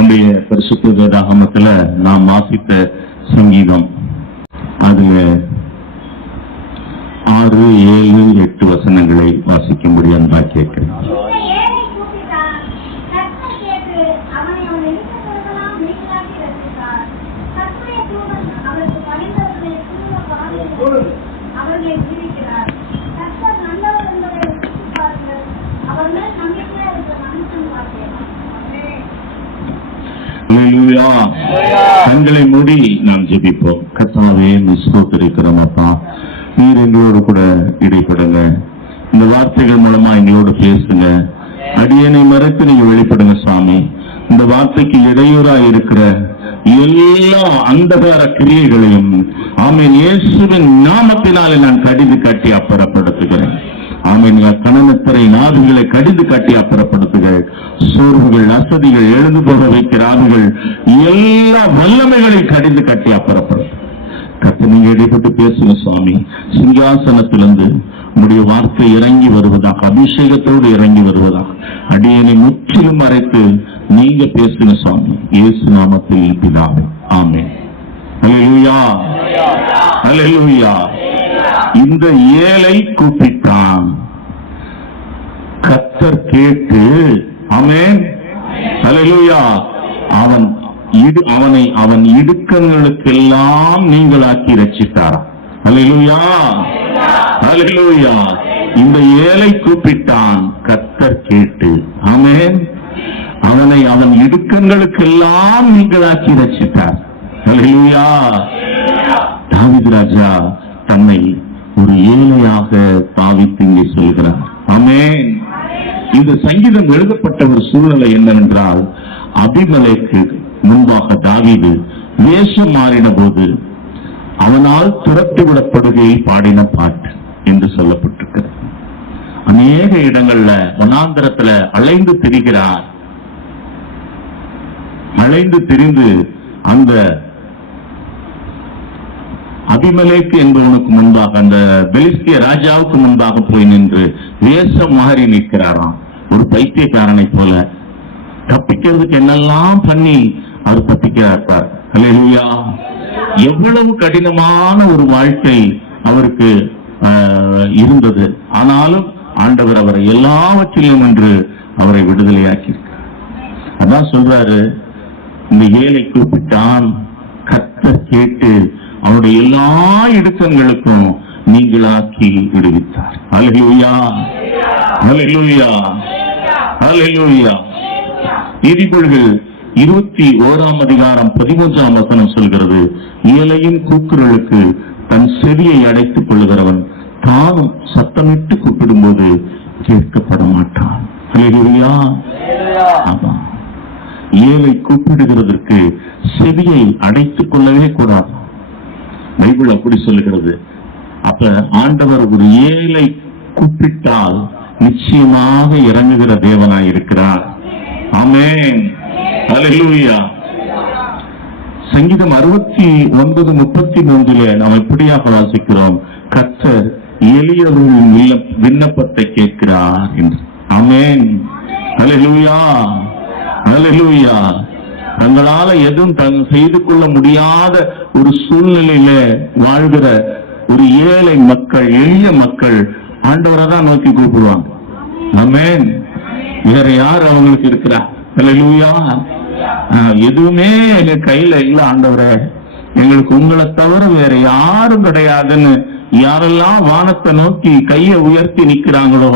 நம்முடைய பரிசுத்த வேதாகமத்துல நாம் வாசித்த சங்கீதம் அதுல 6, 7, 8 வசனங்களை வாசிக்கும்படி அன்பா கேட்கிறேன். கண்களை மூடி நாம் ஜெபிப்போம். கர்த்தாவே, ஸ்தோத்திரிக்கிறோம் அப்பா. நீர் எங்களோடு கூட இடைப்படுங்க. இந்த வார்த்தைகள் மூலமா எங்களோடு பேசுங்க. அடியனை மறைத்து நீங்க வெளிப்படுங்க சாமி. இந்த வார்த்தைக்கு இடையூறா இருக்கிற எல்லா அந்தகார கிரியைகளையும் ஆமென் இயேசுவின் நாமத்தினாலே நான் கடிந்து காட்டி அப்புறப்படுத்துகிறேன். ஆமென். கணனத்தரை நாடுகளை கடிந்து காட்டி அப்புறப்படுத்துகள். சோர்வுகள், அசதிகள், எழுந்து போக வைக்கிற ஆவிகள் எல்லா வல்லமைகளை கடிந்து காட்டி அப்புறப்படுத்து. கர்த்தர், நீங்க இடைப்பட்டு பேசுங்க சுவாமி. சிங்காசனத்திலிருந்து உங்களுடைய வார்த்தை இறங்கி வருவதாக, அபிஷேகத்தோடு இறங்கி வருவதாக அடியனை முற்றிலும் மறைத்து நீங்க பேசுங்க சுவாமி. இயேசு நாமத்தில் பிதாவே, ஆமென். அல்லேலூயா, அல்லேலூயா. இந்த ஏழை கூப்பிட்டான், கர்த்தர் கேட்டு, ஆமென், அல்லேலூயா, அவன் இடுக்கங்களுக்கெல்லாம் நீங்களாக்கி ரட்சித்தாராம். அல்லேலூயா, அல்லேலூயா. இந்த ஏழை கூப்பிட்டான், கர்த்தர் கேட்டு, ஆமென், அவன் இடுக்கங்களுக்கெல்லாம் நீங்களாக்கி ரட்சித்தார். அல்லேலூயா. தாவீது ராஜா தன்னை ஒரு ஏழையாக பாவித்து இங்கே சொல்கிறார். ஆமென். இந்த சங்கீதம் எழுதப்பட்ட ஒரு சூழ்நிலை என்னவென்றால், அபிமெலேக்கு முன்பாக தாவீது வேஷம் மாறின போது அவனால் துரத்திவிடப்படுகையை பாடின பாட்டு என்று சொல்லப்பட்டிருக்கிறது. அநேக இடங்கள்ல வனாந்தரத்துல அலைந்து திரிகிறார். அலைந்து திரிந்து அந்த அபிமெலேக்கு என்பவனுக்கு முன்பாக, அந்த பெலிஸ்திய ராஜாவுக்கு முன்பாக போய் நின்று வேஷம் மாறி நிற்கிறாராம். ஒரு பைத்தியக்காரனை போல தப்பிக்கிறதுக்கு என்னெல்லாம் பண்ணி அவர் தப்பிக்கிறார். அல்லேலூயா. எவ்வளவு கடினமான ஒரு வாழ்க்கை அவருக்கு இருந்தது. ஆனாலும் ஆண்டவர் அவரை எல்லாவற்றிலும் என்று அவரை விடுதலையாக்கி இருக்கிறார். அதான் சொல்றாரு, இந்த ஏழை கூப்பிட்டான், கர்த்தர் கேட்டு அவருடைய எல்லா இடுக்கங்களுக்கும் நீங்களாக்கி விடுவித்தார். அல்லேலூயா, அல்லேலூயா, அல்லேலூயா. நீதிமொழிகள் 21ஆம் அதிகாரம் 13ஆம் வசனம் சொல்கிறது, ஏழையின் கூக்குரலுக்கு தன் செவியை அடைத்துக் கொள்ளுகிறவன் தானும் சத்தமிட்டு கூப்பிடும் போது கேட்கப்பட மாட்டான். அல்லேலூயா. ஆமா, ஏழை கூப்பிடுகிறதற்கு செவியை அடைத்துக் கொள்ளவே கூடாது. பைபிள் அப்படி சொல்லுகிறது. அப்ப ஆண்டவர் ஒரு ஏழை கூப்பிட்டால் நிச்சயமாக இறங்குகிற தேவனாய் இருக்கிறார். ஆமென், அல்லேலூயா. சங்கீதம் 69:33 நாம் இப்படியாக வாசிக்கிறோம், கர்த்தர் எளியவர்களின் விண்ணப்பத்தை கேட்கிறார் என்று. ஆமென், அல்லேலூயா, அல்லேலூயா. தங்களால எதுவும் செய்து கொள்ள முடியாத ஒரு சூழ்நிலையில வாழ்கிற ஒரு ஏழை மக்கள், எளிய மக்கள் ஆண்டவரை தான் நோக்கி கூப்பிடுவாங்க. ஆமென். வேற யார் அவங்களுக்கு இருக்கிறா? அல்லேலூயா. எதுவுமே எங்க கையில இல்ல ஆண்டவரே, எங்களுக்கு உங்களை தவிர வேற யாரும் கிடையாதுன்னு யாரெல்லாம் வானத்தை நோக்கி கையை உயர்த்தி நிற்கிறாங்களோ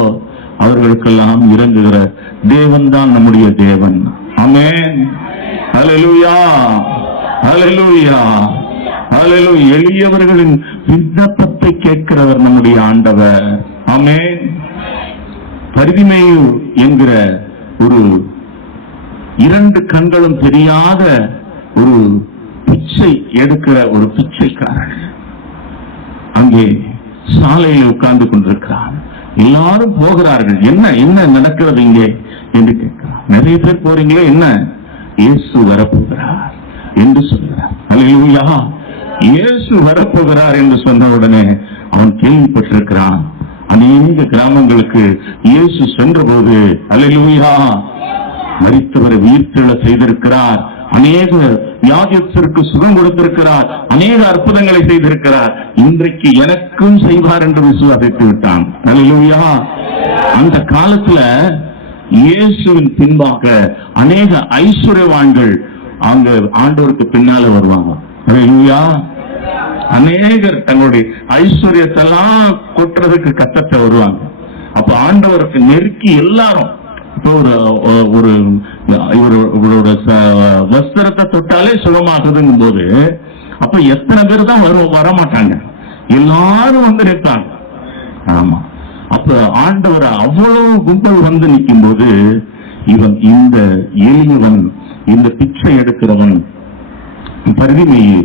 அவர்களுக்கெல்லாம் இறங்குகிற தேவன் தான் நம்முடைய தேவன். ஆமென், அல்லேலூயா, அல்லேலூயா, அல்லேலூயா. எளியவர்களின் விண்ணப்பத்தை கேட்கிறவர் நம்முடைய ஆண்டவர். ஆமென். பரிதிமேயு என்கிற ஒரு 2 கண்களும் தெரியாத ஒரு பிச்சை எடுக்கிற ஒரு பிச்சைக்காரன் அங்கே சாலையில் உட்கார்ந்து கொண்டிருக்கிறான். எல்லாரும் போகிறார்கள். என்ன என்ன நடக்கிறது இங்கே என்று கேட்கிறார். நிறைய பேர் போறீங்களே, என்ன? இயேசு வரப்போகிறார் என்று சொல்கிறார். அல்லேலூயா. இயேசு வரப்போகிறார் என்று சொன்ன உடனே அவன் கேள்விப்பட்டிருக்கிறான். அநேக கிராமங்களுக்கு இயேசு சென்ற போது, அல்லேலூயா, மரித்தவரை உயிர்த்தெழ செய்திருக்கிறார். அநேக வியாதியத்திற்கு சுகம் கொடுத்திருக்கிறார். அநேக அற்புதங்களை செய்திருக்கிறார். இன்றைக்கு எனக்கும் செய்வார் என்று விசுவாசித்து விட்டான். அல்லேலூயா. அந்த காலத்துல இயேசுவின் பின்பாக அநேக ஐஸ்வர்யவான்கள் அங்க ஆண்டவருக்கு பின்னால வருவாங்க. அல்லேலூயா. அநேகர் தங்களுடைய ஐஸ்வர்யத்தெல்லாம் கொட்டுறதுக்கு கத்தத்தை வருவாங்க. அப்ப ஆண்டவருக்கு நெருக்கி எல்லாரும் இவரோட வஸ்திரத்தை தொட்டாலே சுகமாகுதுங்கும் போது அப்ப எத்தனை பேர் தான் வரமாட்டாங்க, எல்லாரும் வந்து நிற்பாங்க. ஆமா. அப்ப ஆண்டவர் அவ்வளவு கும்பல் வந்து நிற்கும் போது இவன் இந்த எளியவன், இந்த பிச்சை எடுக்கிறவன் பரிமையை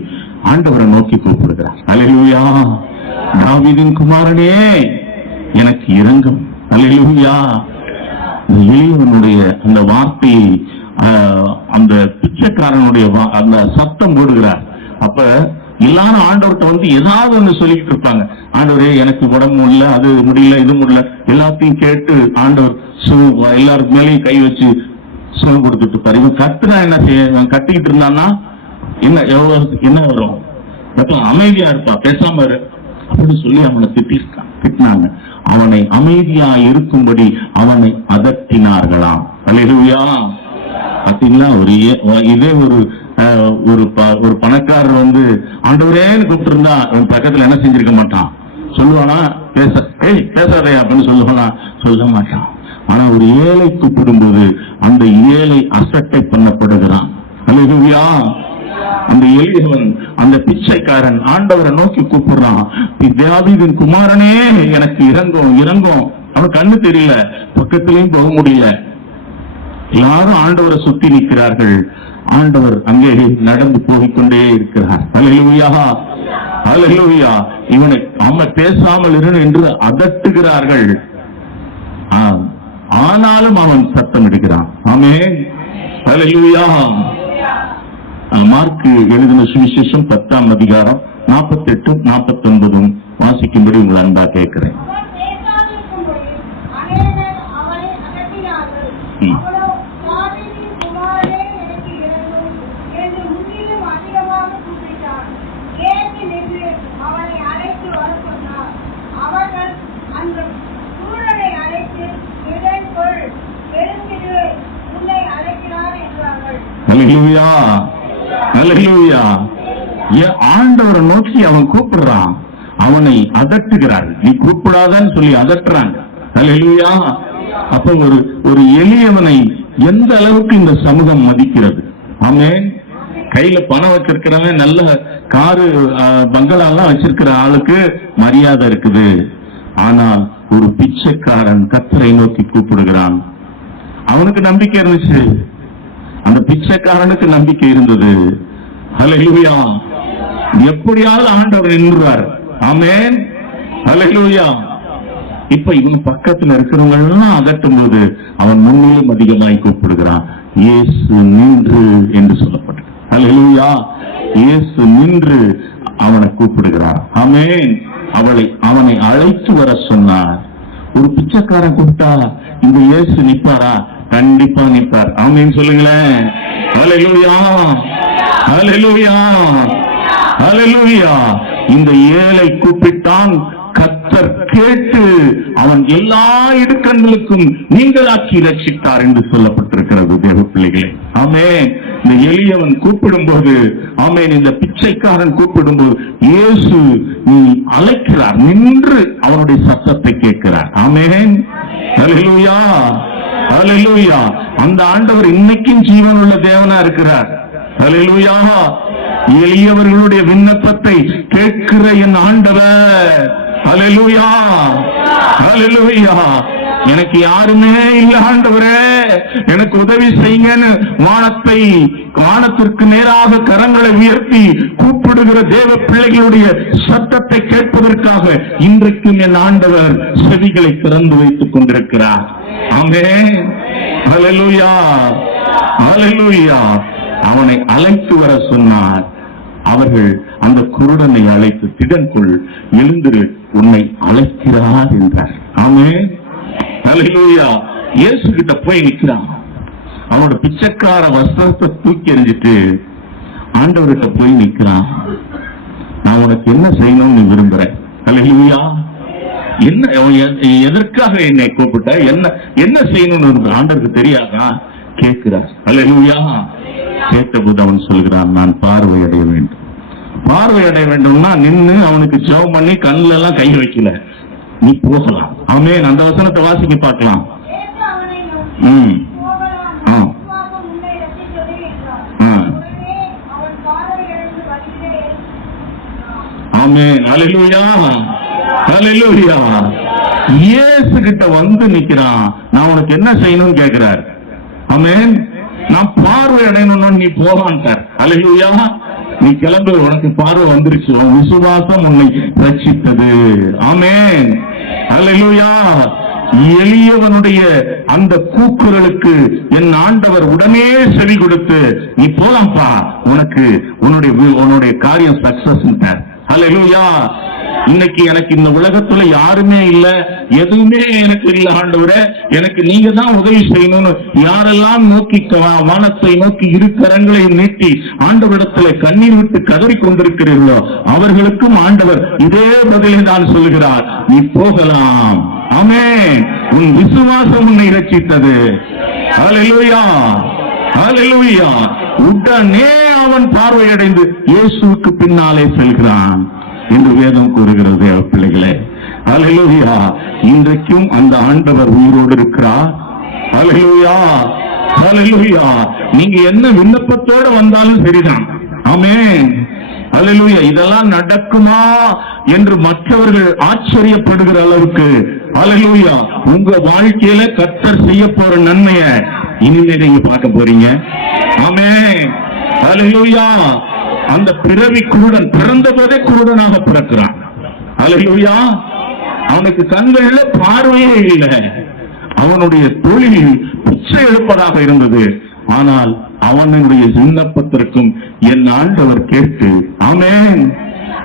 ஆண்டவரை நோக்கி கூப்பிடுகிறார். அல்லேலூயா. தாவீதின் குமாரனே எனக்கு இரங்கும். அல்லேலூயா. எளியவனுடைய அந்த வார்த்தையை அந்த பிச்சைக்காரனுடைய அந்த சத்தம் போடுகிறார். அப்ப எல்லாரும் ஆண்டவர்கிட்ட வந்து ஏதாவது ஒண்ணு சொல்லிக்கிட்டு இருப்பாங்க. ஆண்டவரே எனக்கு உடம்பு முடியல, அது முடியல, இது முடியல, எல்லாத்தையும் கேட்டு ஆண்டவர் எல்லாருக்கு மேலேயும் கை வச்சு சுகம் கொடுத்துட்டு இருப்பாரு. இவன் கத்துனா என்ன செய்ய, கட்டிக்கிட்டு இருந்தான்னா என்ன வரும்? அமைதியா இருப்பா, பேசாம இரு அப்படின்னு சொல்லி அவனை திட்டினாங்க. அவனை அமைதியா இருக்கும்படி அவனை அதட்டினார்களாம். அல்லேலூயா. பாத்தீங்களா? இதே ஒரு பணக்காரர் வந்து ஆண்டவரேன்னு கூப்பிட்டு இருந்தா அவன் பக்கத்துல என்ன செஞ்சிருக்க மாட்டான்? சொல்லுவானா? பேசாதே அப்படின்னு சொல்லுவானா? சொல்ல மாட்டான். ஆனா ஒரு ஏழை கூப்பிடும்போது அந்த ஏழை அசட்டை பண்ணப்படுகிறான். அல்லேலூயா. அந்த எளியவன், அந்த பிச்சைக்காரன் ஆண்டவரை நோக்கி கூப்பிடுறான். தாவீதின் குமாரனே எனக்கு இரங்கும், இரங்கும். அவன் கண்ணு தெரியல, பக்கத்திலையும் போக முடியல. எல்லாரும் ஆண்டவரை சுத்தி நிற்கிறார்கள். ஆண்டவர் அங்கே நடந்து போய்கொண்டே இருக்கிறார். அல்லேலூயா. அல்லேலூயா. இவனை அவன் பேசாமல் இரு என்று அதட்டுகிறார்கள். ஆனாலும் அவன் சத்தம் இடுகிறான். ஆமென். அல்லேலூயா. மார்க்கு எழுதின சுவிசேஷம் 10ஆம் அதிகாரம் 48, 49 வாசிக்கும்படி உங்களை அன்பா கேட்கிறேன். அல்லேலூயா. அல்லேலூயா. ஆண்டவரை நோக்கி அவன் கூப்பிடுறான். அவனை அதட்டுகிறார். நீ கூப்பிடாதான்னு சொல்லி அதட்டுறாங்க. அல்லேலூயா. அப்ப ஒரு எளியவனை எந்த அளவுக்கு இந்த சமூகம் மதிக்கிறது. ஆமென். கையில பணம் வச்சிருக்கிறவன், நல்ல காரு பங்களாலாம் வச்சிருக்கிற ஆளுக்கு மரியாதை இருக்குது. ஆனால் ஒரு பிச்சைக்காரன் கர்த்தரை நோக்கி கூப்பிடுகிறான். அவனுக்கு நம்பிக்கை இருந்துச்சு, அந்த பிச்சைக்காரனுக்கு நம்பிக்கை இருந்தது. அல்லேலூயா. எப்படியாவது ஆண்டவர் நின்றார். ஆமென். அல்லேலூயா. இப்ப இவன் பக்கத்துல இருக்கிறவங்க எல்லாம் அதட்டும் போது அவன் முன்னிலும் அதிகமாய் கூப்பிடுகிறான். இயேசு நின்று என்று சொல்லப்பட்டது. அல்லேலூயா. இயேசு நின்று அவனை கூப்பிடுகிறார். ஆமென். அவனை அழைத்து வர சொன்னார். ஒரு பிச்சைக்காரன் கூப்பிட்டா இந்த இயேசு நிப்பாரா? கண்டிப்பா நிப்பார். ஆமென் சொல்லுங்களேன். அல்லேலூயா. அல்லேலூயா. அல்லேலூயா. இந்த ஏழை கூப்பிட்டான், கர்த்தர் கேட்டு அவன் எல்லா இடுக்கண்களுக்கும் நீங்களாக்கி ரட்சித்தார் என்று சொல்லப்பட்டிருக்கிறது. தேவ பிள்ளைகளே, ஆமென். இந்த எளியவன் கூப்பிடும் போது, ஆமென், இந்த பிச்சைக்காரன் கூப்பிடும் போது இயேசு நீ அழைக்கிறார், நின்று அவனுடைய சத்தத்தை கேட்கிறார். ஆமென். அல்லேலூயா. அல்லேலூயா. அந்த ஆண்டவர் இன்னைக்கும் ஜீவனுள்ள தேவனா இருக்கிறார். அல்லேலூயா. எளியவர்களுடைய விண்ணப்பத்தை கேட்கிற என் ஆண்டவர். அல்லேலூயா. அல்லேலூயா. எனக்கு யாருமே இல்ல ஆண்டவரே, எனக்கு உதவி செய்யுங்கன்னு வானத்திற்கு நேராக கரங்களை உயர்த்தி கூப்பிடுகிற தேவ பிள்ளைகளுடைய சத்தத்தை கேட்பதற்காக இன்றைக்கும் என் ஆண்டவர் செவிகளை திறந்து வைத்துக் கொண்டிருக்கிறார். ஆமென். அல்லேலூயா. அல்லேலூயா. அவனை அழைத்து வர சொன்னார். அவர்கள் அந்த குருடனை அழைத்து, திடன்கொள், எழுந்திரு, உன்னை அழைக்கிறார் என்றார். ஆமென். அல்லேலூயா. இயேசு கிட்ட போய் நிற்கிறான். அவனோட பிச்சைக்கார வஸ்திரத்தை தூக்கி எறிஞ்சிட்டு ஆண்டவர்கிட்ட போய் நிக்கிறான். நான் உனக்கு என்ன செய்யணும்னு விரும்புறேன். அல்லேலூயா. என்ன எதற்காக என்னை கூப்பிட்ட, என்ன செய்யணும்னு ஆண்டவருக்கு தெரியாதா கேட்கிறார். அல்லேலூயா. கேட்டபோது அவன் சொல்கிறான், நான் பார்வை அடைய வேண்டும். பார்வை அடைய வேண்டும்னா நின்னு அவனுக்கு ஜெபம் பண்ணி கண்ணுல எல்லாம் கை வைக்கல, நீ போகலாம். ஆமென். அந்த வசனத்தை வாசிக்க பார்க்கலாம். ஆமென். அல்லேலூயா. அல்லேலூயா. இயேசு கிட்ட வந்து நிக்கிறான். நான் உனக்கு என்ன செய்யணும்னு கேட்கிறார். ஆமென். நான் பார்வை அடையணும்னு நீ போகான்ட்டார். அல்லேலூயா. நீ கிளம்பு, உனக்கு பார்வை வந்துருச்சு, உன் விசுவாசம் உன்னை ரட்சித்தது. ஆமென். அல்லேலூயா. எளியவனுடைய அந்த கூக்குரலுக்கு என் ஆண்டவர் உடனே செவி கொடுத்து, நீ போலாம்ப்பா, உனக்கு உன்னுடைய காரியம் சக்சஸ். அல்லேலூயா. இன்னைக்கு எனக்கு இந்த உலகத்துல யாருமே இல்ல, எதுவுமே எனக்கு இல்ல ஆண்டவரே, எனக்கு நீங்க தான் உதவி செய்யணும்னு யாரெல்லாம் நோக்கி வானத்தை நோக்கி இரு கரங்களை நீட்டி ஆண்டவரிடத்துல கண்ணீர் விட்டு கதறி கொண்டிருக்கிறீர்களோ அவர்களுக்கும் ஆண்டவர் இதே பதிலை தான் சொல்கிறார். நீ போகலாம். ஆமென். உன் விசுவாசம் உன்னை ரட்சித்தது. அல்லேலூயா. அல்லேலூயா. உடனே அவன் பார்வையடைந்து இயேசுவுக்கு பின்னாலே செல்கிறான் என்று வேதம் கூறுகிறது. பிள்ளைகளே, அல்லேலூயா. இன்றைக்கும் அந்த ஆண்டவர் உயிரோடு இருக்கிறார். அல்லேலூயா. அல்லேலூயா. நீங்க என்ன விண்ணப்பத்தோட வந்தாலும் சரிதான். ஆமென். அல்லேலூயா. இதெல்லாம் நடக்குமா என்று மற்றவர்கள் ஆச்சரியப்படுகிற அளவுக்கு அல்லேலூயா உங்க வாழ்க்கையில கர்த்தர் செய்ய போற நன்மைய இனிமே நீங்க பார்க்க போறீங்க. ஆமென். அல்லேலூயா. அந்த பிறவி குருடன் பிறந்த போதே குருடனாக பிறக்கிறான். அல்லேலூயா. அவனுக்கு கண்கள்ல பார்வையே இல்லை. அவனுடைய தொழில் பிச்சை எடுப்பதாக இருந்தது. ஆனால் அவனுடைய விண்ணப்பத்திற்கும் என் ஆண்டவர் கேட்டு, ஆமென்,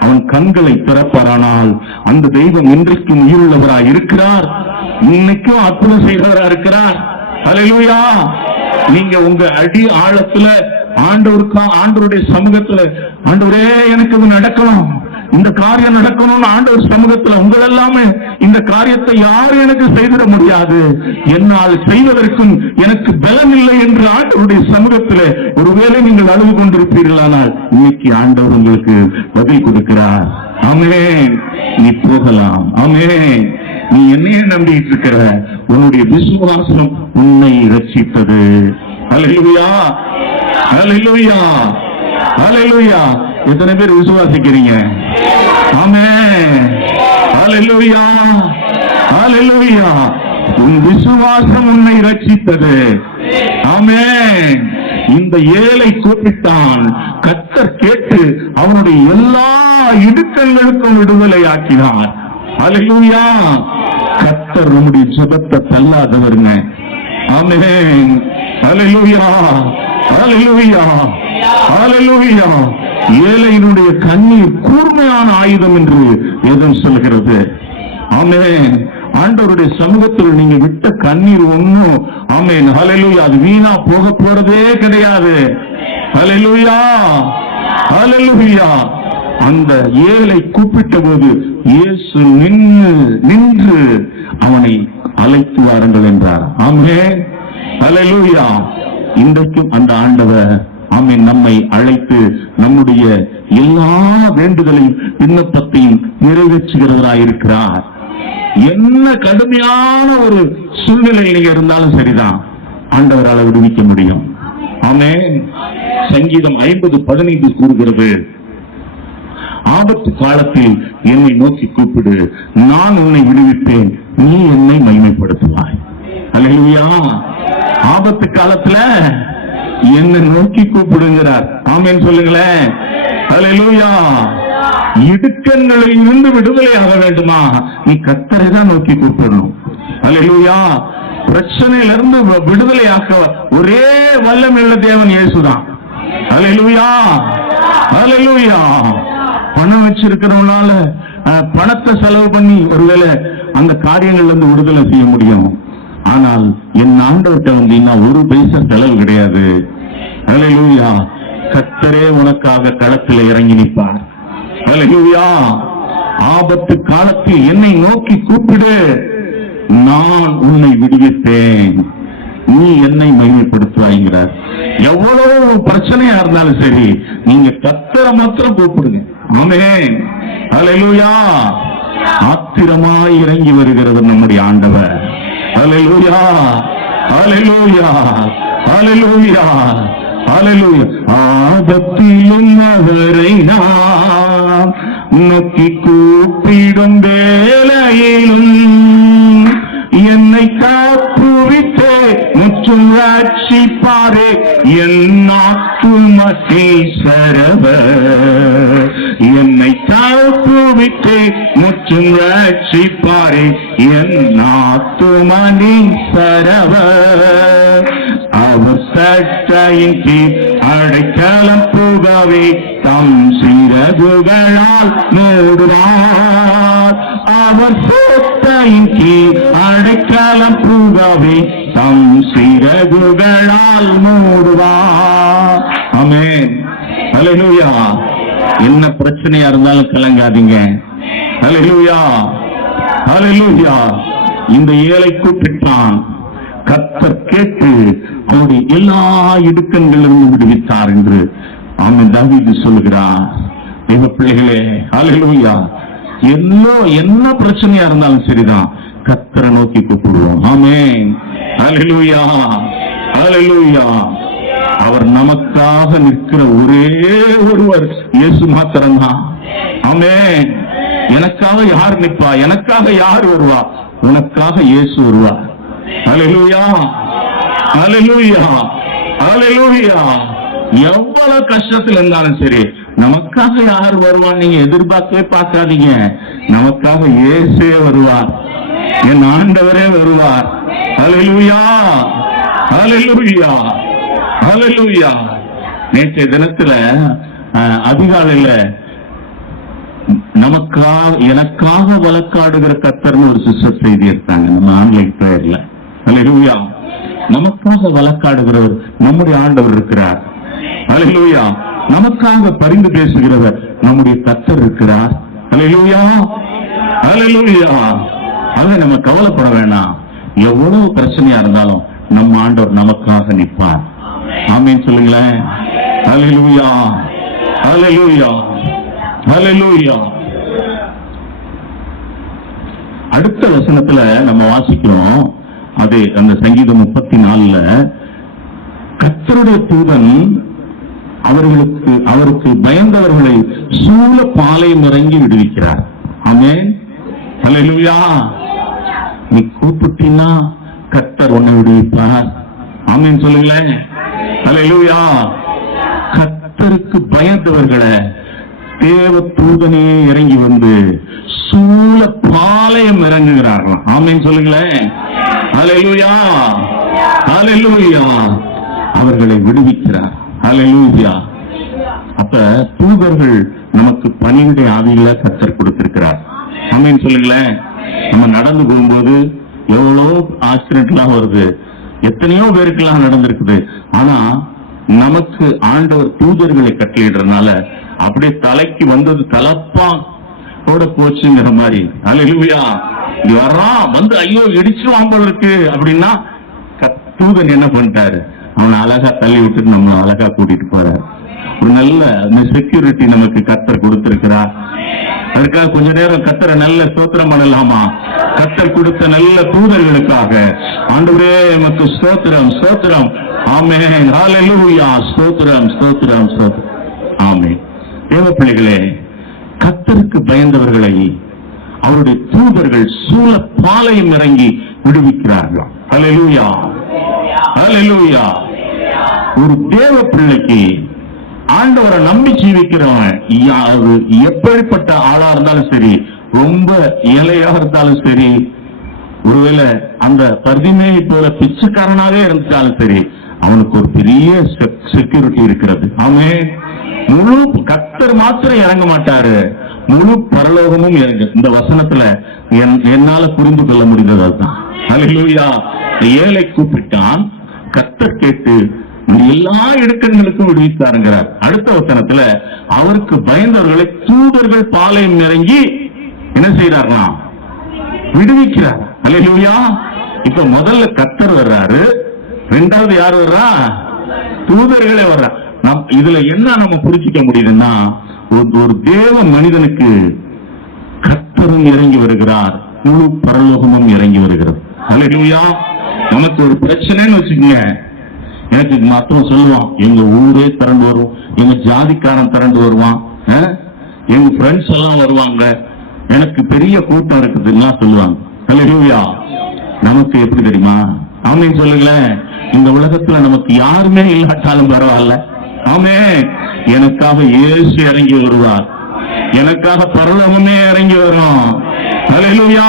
அவன் கண்களை திறப்பாரானால் அந்த தெய்வம் இன்றைக்கும் உயிருள்ளவராய் இருக்கிறார். இன்னைக்கும் அற்புதம் செய்கிறவராக இருக்கிறார். அல்லேலூயா. நீங்க உங்க அடி ஆழத்துல ஆண்டவருடைய சமூகத்துல, ஆண்டவரே எனக்கு இது நடக்கணும், இந்த காரியம் நடக்கணும்னு ஆண்டவர் சமூகத்துல உங்கள் எல்லாமே இந்த காரியத்தை யாரும் எனக்கு செய்திட முடியாது, என்னால் செய்வதற்கும் எனக்கு பலம் இல்லை என்று ஆண்டவருடைய சமூகத்தில் ஒருவேளை நீங்கள் அழுது கொண்டிருப்பீர்களானால் இன்னைக்கு ஆண்டவர் உங்களுக்கு பதில் கொடுக்கிறார். ஆமென். நீ போகலாம். ஆமென். நீ என்னையே நம்பிட்டு இருக்கிற, உன்னுடைய விசுவாசம் உன்னை ரட்சித்தது. அல்லேலூயா. அல்லேலூயா. அல்லேலூயா. எத்தனை பேர் விசுவாசிக்கிறீங்க? ஆமென். அல்லேலூயா. அல்லேலூயா. உன் விசுவாசம் உன்னை ரட்சித்தது. ஆமென். இந்த ஏழை கூப்பிட்டான், கர்த்தர் கேட்டு அவனுடைய எல்லா இடுக்கங்களுக்கும் விடுதலை ஆக்கினார். அல்லேலூயா. கர்த்தர் நம்முடைய ஜெபத்தை தள்ளாதவருங்க. ஆமென். அல்லேலூயா. அல்லேலூயா. அல்லேலூயா. ஏழையினுடைய கண்ணீர் கூர்மையான ஆயுதம் என்று வேதம் சொல்கிறது. ஆமென். ஆண்டவருடைய சமூகத்தில் நீங்க விட்ட கண்ணீர் ஒண்ணும், ஆமென், அல்லேலூயா, அது வீணா போக போறதே கிடையாது. அல்லேலூயா. அல்லேலூயா. அந்த ஏழை கூப்பிட்ட போது இயேசு நின்று அவனை அழைத்து வாருங்கள் என்றார். ஆமென். அல்லேலூயா. இன்றைக்கும் அந்த ஆண்டவர், ஆமென், நம்மை அழைத்து நம்முடைய எல்லா வேண்டுதலையும் விண்ணப்பத்தையும் நிறைவேற்றுகிறவராயிருக்கிறார். என்ன கடுமையான ஒரு சூழ்நிலையில் இருந்தாலும் சரிதான், ஆண்டவரால் விடுவிக்க முடியும். ஆமென். சங்கீதம் 50:15 கூறுகிறது, ஆபத்து காலத்தில் என்னை நோக்கி கூப்பிடு, நான் உன்னை விடுவிப்பேன், நீ என்னை மகிமைப்படுத்துவாய். அல்லேலூயா. ஆபத்து காலத்துல என்னை நோக்கி கூப்பிடுங்கிறார். ஆமென் சொல்லுங்களேன். அல்லேலூயா. இடுக்கண்களில் இருந்து விடுதலை ஆக வேண்டுமா, நீ கர்த்தரை தான் நோக்கி கூப்பிடணும். அல்லேலூயா. பிரச்சனையிலிருந்து விடுதலையாக்க ஒரே வல்லமையுள்ள தேவன் இயேசுதான். அல்லேலூயா. அல்லேலூயா. பணம் வச்சிருக்கிறவனால பணத்தை செலவு பண்ணி ஒருவேளை அந்த காரியங்கள்ல இருந்து விடுதலை செய்ய முடியும். ஆனால் என் ஆண்டவர்கிட்ட வந்தீங்கன்னா ஒரு பைசா செலவு கிடையாது. ஹல்லேலூயா. கர்த்தரே உனக்காக களத்தில் இறங்கி நிற்பார். ஹல்லேலூயா. ஆபத்து காலத்தில் என்னை நோக்கி கூப்பிடு, நான் உன்னை விடுவிப்பேன், நீ என்னை மகிமைப்படுத்துவாய்கிறார். எவ்வளவு பிரச்சனையா இருந்தாலும் சரி, நீங்க கர்த்தரை மாத்திரம் கூப்பிடுங்க. ஆமென். ஹல்லேலூயா. ஆத்திரமாய் இறங்கி வருகிறது நம்முடைய ஆண்டவர். ஹல்லேலூயா. ஹல்லேலூயா. ஹல்லேலூயா. ஹல்லேலூயா. ஆபத்திலும் அவரை நாம் நோக்கி கூப்பிடும் வேளையிலும் என்னை காப்புவித்தே முற்றும் ரட்சிப்பாரே என் ஆத்துமத்தை சரவர். என்னை காப்புவித்தே முற்றும் ரட்சிப்பாரே என் ஆத்துமனை சரவர். அவர் சட்டையின் கீழ் அடைக்கலம் புகவே தம் சிறகுகளால் மூடுவார். அவர் சட்டையின் கீழ் அடைக்கலம் புகவே தம் சிறகுகளால் மூடுவார். ஆமென். ஹல்லேலூயா. என்ன பிரச்சனையா இருந்தாலும் கலங்காதீங்க. ஹல்லேலூயா. ஹல்லேலூயா. இந்த ஏழை கூப்பிட்டான், கர்த்தர் கேட்டு அவருடைய எல்லா இடுக்கங்களிலிருந்து விடுவித்தார் என்று ஆமென் தாவீது சொல்லுகிறார். தேவ பிள்ளைகளே, ஹல்லேலூயா. என்ன பிரச்சனையா இருந்தாலும் சரிதான், கர்த்தரை நோக்கி கூப்பிடுவோம். ஆமென். ஹல்லேலூயா. ஹல்லேலூயா. அவர் நமக்காக நிற்கிற ஒரே ஒருவர் இயேசு மாத்திரம்தான். ஆமென். எனக்காக யார் நிற்பா? எனக்காக யார் வருவா? உனக்காக இயேசு வருவா. ஹல்லேலூயா. ஹல்லேலூயா. ஹல்லேலூயா. எவ்வளவு கஷ்டத்தில் இருந்தாலும் சரி, நமக்காக யார் வருவான் நீங்க எதிர்பார்க்கவே பார்க்காதீங்க. நமக்காக இயேசே வருவார், என் ஆண்டவரே வருவார். ஹல்லேலூயா. ஹல்லேலூயா. ஹல்லேலூயா. நேற்றைய தினத்துல அதிகாலையில எனக்காக வழக்காடுகிற கர்த்தர்னு ஒரு சிஸ்டர் செய்தி எடுத்தாங்க நம்ம ஆன்லைன் பிரேயர்ல. ஹல்லேலூயா. நமக்காக வழக்காடுகிறவர் நம்முடைய ஆண்டவர் இருக்கிறார். ஹல்லேலூயா. நமக்காக பரிந்து பேசுகிறவர் நம்முடைய கர்த்தர் இருக்கிறார். ஹல்லேலூயா. ஹல்லேலூயா. அதை நம்ம கவலைப்பட வேண்டாம். எவ்வளவு பிரச்சனையா இருந்தாலும் நம்ம ஆண்டவர் நமக்காக நிற்பார். ஆமென் சொல்லுங்களேன். ஹல்லேலூயா. ஹல்லேலூயா. ஹல்லேலூயா. அடுத்த வசனத்துல நம்ம வாசிக்கிறோம், அது அந்த சங்கீதம் 34ல கர்த்தருடைய தூதன் அவருக்கு பயந்தவர்களை சூழ பாளையம் இறங்கி விடுவிக்கிறார். ஆமென். ஹல்லேலூயா. நீ கூப்பிட்டீன்னா கர்த்தர் உன்னை விடுவிப்பார். ஆமென் சொல்லுங்களேன். ஹல்லேலூயா. கர்த்தருக்கு பயந்தவர்களை தேவ தூதனே இறங்கி வந்து சூழ பாளையம் இறங்குகிறார்கள். ஆமென் சொல்லுங்களேன். ஹல்லேலூயா. ஹல்லேலூயா. அவர்களை விடுவிக்கிறார். ஹல்லேலூயா. அப்ப தூதர்கள் நமக்கு பணிவிடை ஆவியில கர்த்தர் கொடுத்திருக்கிறார். ஆமென் சொல்லுங்களேன். நம்ம நடந்து போகும்போது எவ்வளவு ஆக்சிடென்ட்லாம் வருது, எத்தனையோ பேருக்கெல்லாம் நடந்திருக்குது. ஆனா நமக்கு ஆண்டவர் தூதர்களை கட்டளையிடுறதுனால அப்படியே தலைக்கு வந்தது தலப்பா போச்சுங்கிற மாதிரி. ஹல்லேலூயா. வர்றான் வந்து ஐயோ இடிச்சுவான் போல இருக்கு அப்படின்னா தூதன் என்ன பண்ணிட்டாரு, அவனை அழகா தள்ளி விட்டுட்டு நம்ம அழகா கூட்டிட்டு போறாரு. ஒரு நல்ல செக்யூரிட்டி நமக்கு கர்த்தர் கொடுத்திருக்கிறார். அதுக்காக கொஞ்ச நேரம் கர்த்தரை நல்ல ஸ்தோத்திரம் பண்ணலாமா? கர்த்தர் கொடுத்த நல்ல தூதர்களுக்காக ஆண்டவரே நமக்கு ஸ்தோத்திரம் ஸ்தோத்திரம். ஆமென். ஹல்லேலூயா. ஸ்தோத்திரம் ஸ்தோத்திரம் ஸ்தோத்திரம். ஆமென். தேவ பிள்ளைகளே, கர்த்தருக்கு பயந்தவர்களை அவருடைய தூதர்கள் சூழ பாளையம் இறங்கி விடுவிக்கிறார்கள். ஹல்லேலூயா. ஹல்லேலூயா. ஒரு தேவ பிள்ளைக்கு ஆண்டவரை நம்பி ஜீவிக்கிறவன் எப்படிப்பட்ட ஆளா இருந்தாலும் சரி, ரொம்ப ஏழையா இருந்தாலும் சரி, ஒருவேளை அந்த பர்திமேயை போல பிச்சைக்காரனாவே இருந்தாலும் சரி, அவனுக்கு ஒரு பெரிய செக்யூரிட்டி இருக்கிறது. ஆமென். முழு கர்த்தர் மாத்திரம் இறங்க மாட்டாரு, முழு பரலோகமும் இறங்கு. இந்த வசனத்துல என்னால புரிந்து கொள்ள முடிந்தது அதுதான். ஹல்லேலூயா. ஏழை கூப்பிட்டான், கர்த்தர் கேட்டு எல்லா இடுக்கங்களுக்கும் விடுவித்தாருங்கிறார். அடுத்த வசனத்துல அவருக்கு பயந்தவர்களை தூதர்கள் பாளையம் இறங்கி என்ன செய்யறாருனா விடுவிக்கிறார். அல்லேலூயா. இப்ப முதல்ல கர்த்தர் வர்றாரு, ரெண்டாவது யார் வர்றா? தூதர்களே வர்றா. இதுல என்ன நம்ம புரிஞ்சிக்க முடியுதுன்னா, ஒரு தேவ மனிதனுக்கு கர்த்தரும் இறங்கி வருகிறார், முழு பரலோகமும் இறங்கி வருகிறது. அல்லேலூயா. நமக்கு ஒரு பிரச்சனைன்னு வச்சுக்கோங்க, எனக்கு மாத்திரம் சொல்லுவான், எங்க ஊரே திரண்டு வரும், எங்க ஜாதிக்காரன் திரண்டு வருவான், எங்க ஃப்ரெண்ட்ஸ் எல்லாம் வருவாங்க, எனக்கு பெரிய கூட்டம் இருக்குதுன்னா சொல்லுவாங்க. அல்லேலூயா. நமக்கு எப்படி தெரியுமா? ஆமென் சொல்லுங்களேன். இந்த உலகத்துல நமக்கு யாருமே இல்லாட்டாலும் பரவாயில்ல, ஆமே, எனக்காக இயேசு இறங்கி வருவார், எனக்காக பரலோகமே இறங்கி வரும். அல்லேலூயா,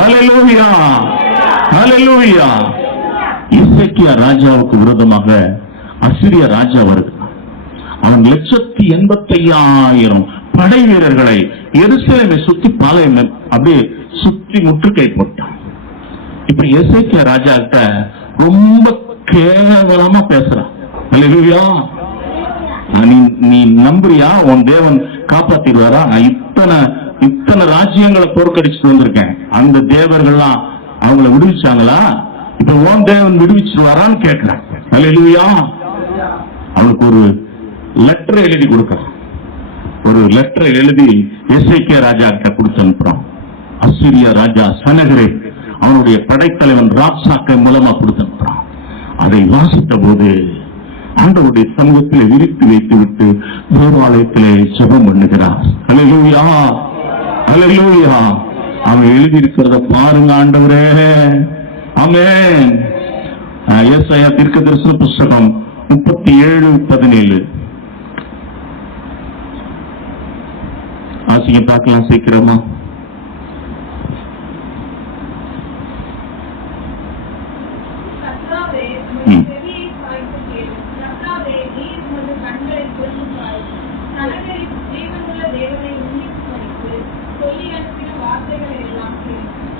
அல்லேலூயா, அல்லேலூயா. எசேக்கியா ராஜாவுக்கு விரோதமாக அசிரிய ராஜா வருகிறான். அவன் 185,000 படை வீரர்களை எருசலேமை சுத்தி பாளையம் அப்படியே சுத்தி முற்றுகை போட்டான். இப்ப எசேக்கியா ராஜா கிட்ட ரொம்ப கேவலமா பேசுறான். அல்லேலூயா. நீ நம்புறியா உன் தேவன் காப்பாத்திடுவாரா? நான் இத்தனை ராஜ்யங்களை தோற்கடிச்சுட்டு வந்திருக்கேன், அந்த தேவர்கள்லாம் அவங்களை விடுவிச்சாங்களா? இப்ப உன் தேவன் விடுவிச்சிருவாரான்னு கேட்கிறான். அல்லேலூயா. அவனுக்கு ஒரு லெட்டர் எழுதி கொடுக்கிறான். ஒரு லெட்டர் எழுதி எசேக்கியா ராஜா கிட்ட கொடுத்து அனுப்புறான். அசீரியா ராஜா சனகரே அவனுடைய படைத்தலைவன் ராப்சாக்கை மூலமா கொடுத்து அனுப்புறான். அதை வாசித்த போது ஆண்டவருடைய சமூகத்திலே விரித்து வைத்து விட்டு தேவாலயத்திலே ஜெபம் பண்ணுகிறார். அல்லேலூயா, அல்லேலூயா. அவன் எழுதி இருக்கிறத பாருங்க ஆண்டவரே. ஆமென். ஏசாயா தீர்க்கதரிசன புஸ்தகம் 37:17 ஆசிங்க பார்க்கலாம் சீக்கிரமா.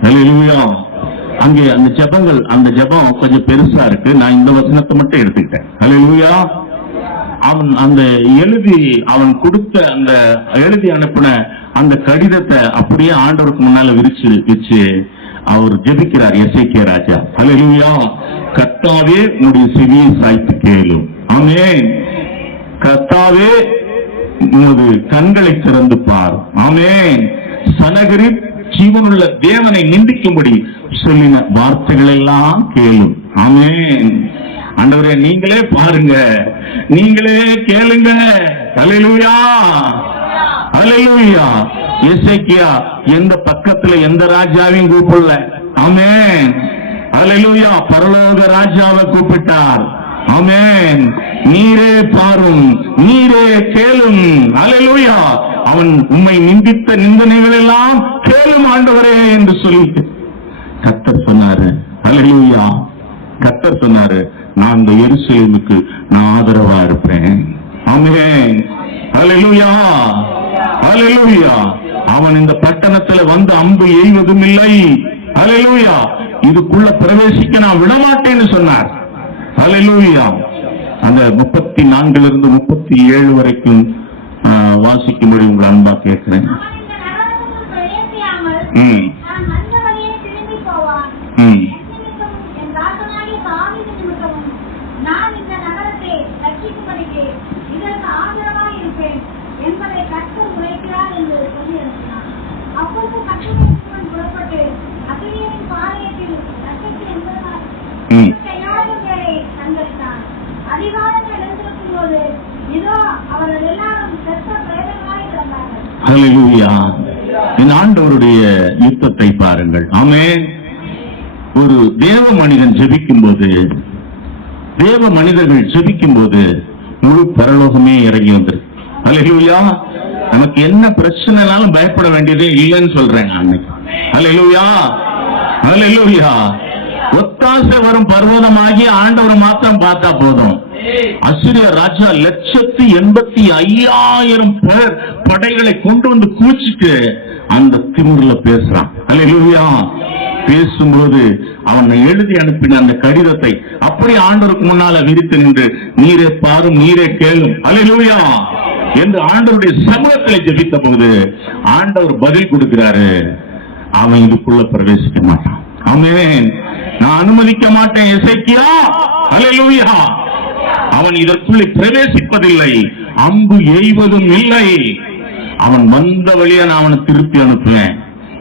அல்லேலூயா. அங்கே அந்த ஜெபங்கள், அந்த ஜெபம் கொஞ்சம் பெருசா இருக்கு, நான் இந்த வசனத்தை மட்டும் எடுத்துக்கிட்டேன். அல்லேலூயா. அவன் அந்த அவன் கொடுத்த அந்த எழுதி அனுப்பின அந்த கடிதத்தை அப்படியே ஆண்டவருக்கு முன்னால விரிச்சு வச்சு அவர் ஜெபிக்கிறார் எசேக்கியா ராஜா. அல்லேலூயா. கர்த்தாவே உம்முடைய செவியை சாய்த்து கேளும். ஆமென். கர்த்தாவே உமது கண்களை திறந்து பார். ஆமென். சனகரிப் ஜீவனுள்ள தேவனை நிந்திக்கும்படி சொல்லின வார்த்தைகள் எல்லாம் கேளும். ஆமென். ஆண்டவரே நீங்களே பாருங்க, நீங்களே கேளுங்க. அல்லேலூயா, அல்லேலூயா. எசேக்கியா எந்த பக்கத்துல எந்த ராஜாவையும் கூப்பிடல. ஆமென். அல்லேலூயா. பரலோக ராஜாவை கூப்பிட்டார். ஆமென். நீரே பாரும், நீரே கேளும். அல்லேலூயா. அவன் உம்மை நிந்தித்த நிந்தனைகள் எல்லாம் கேளும் ஆண்டவரே என்று சொல்லி கர்த்தர் சொன்னாரு. அல்லேலூயா. கர்த்தர் சொன்னாரு, நான் இந்த எருசலேமுக்கு நான் ஆதரவா இருப்பேன். ஆமென். அல்லேலூயா, அல்லேலூயா. அவன் இந்த பட்டணத்துல வந்து அம்பு எய்வதும் இல்லை. அல்லேலூயா. இதுக்குள்ள பிரவேசிக்க நான் விடமாட்டேன்னு சொன்னார். அல்லேலூயா. அந்த 34 37 வரைக்கும் வாசிக்கும்படி உங்களை அன்பா கேட்கிறேன். ஹல்லேலூயா. இந்த ஆண்டவருடைய யுத்தத்தை பாருங்கள். ஆமென். ஒரு தேவ மனிதன் ஜெபிக்கும் போது, தேவ மனிதர்கள் ஜெபிக்கும் போது முழு பரலோகமே இறங்கி வந்திருக்கு. ஹல்லேலூயா. நமக்கு என்ன பிரச்சனைனாலும் பயப்பட வேண்டியதே இல்லைன்னு சொல்றேன் அன்னைக்கு. ஹல்லேலூயா, ஹல்லேலூயா. ஒத்தாசை வரும் பர்வதமாகி ஆண்டவரை மாத்திரம் பார்த்தா போதும். அசிரிய ராஜா 185,000 பேர் படைகளை கொண்டு வந்து கூச்சிட்டு அந்த திமிர்ல பேசுறான். அல்லேலூயா. பேசும்போது அவன் எழுதி அனுப்பின அந்த கடிதத்தை அப்படி ஆண்டவருக்கு முன்னால விரித்து நின்று, நீரே பாரும், நீரே கேளும், அல்லேலூயா என்று ஆண்டவருடைய சமூகத்தில் ஜெபித்த போது ஆண்டவர் பதில் கொடுக்கிறாரு. அவன் இதுக்குள்ள பிரவேசிக்க மாட்டான். ஆமென். நான் அனுமதிக்க மாட்டேன் எசேக்கியா, அல்லேலூயா. அவன் இதற்குள்ளே பிரவேசிப்பதில்லை, அம்பு எய்வதும் இல்லை. அவன் வந்த வழியா நான் அவனை திருப்பி அனுப்புவேன்.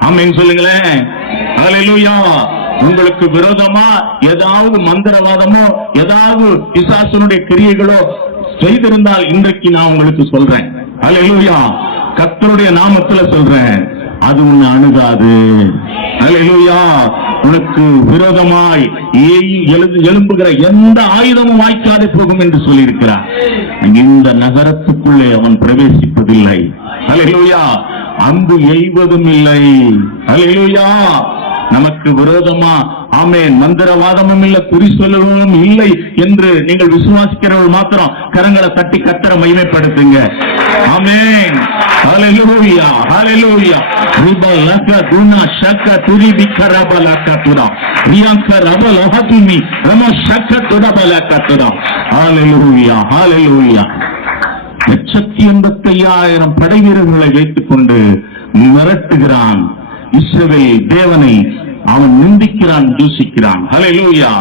ஆமென் சொல்லுங்களேன். அல்லேலூயா. உங்களுக்கு விரோதமா ஏதாவது மந்திரவாதமோ ஏதாவது பிசாசனுடைய கிரியைகளோ செய்திருந்தால் இன்றைக்கு நான் உங்களுக்கு சொல்றேன். அல்லேலூயா. கர்த்தருடைய நாமத்துல சொல்றேன், அது உன்னை அணுகாது. அல்லேலூயா. உனக்கு விரோதமாய் எழும்புகிற எந்த ஆயுதமும் வாய்க்காதே போகும் என்று சொல்லியிருக்கிறார். இந்த நகரத்துக்குள்ளே அவன் பிரவேசிப்பதில்லை. அல்லேலூயா. அம்பு எய்வதும் இல்லை. அல்லேலூயா. நமக்கு விரோதமா ஆமென் மந்திரவாதமும் இல்லை, குறி சொல்லுவதும் இல்லை என்று நீங்கள் விசுவாசிக்கிறவர்கள் மாத்திரம் கரங்களை தட்டி கர்த்தரை மகிமைப்படுத்துங்க. ஆமென். ஹல்லேலூயா, ஹல்லேலூயா. ரிபலக குனா ஷக்க துரி பிகரபலக துரா ரியாங்க ரபலஹதுமி ரம ஷக்க துரபலக துரா. ஹல்லேலூயா, ஹல்லேலூயா. 185,000 படை வீரர்களை வைத்துக் கொண்டு மிரட்டுகிறான். இஸ்ரவேல் தேவனை அவன் நிந்திக்கிறான், தூசிக்கிறான். ஹல்லேலூயா.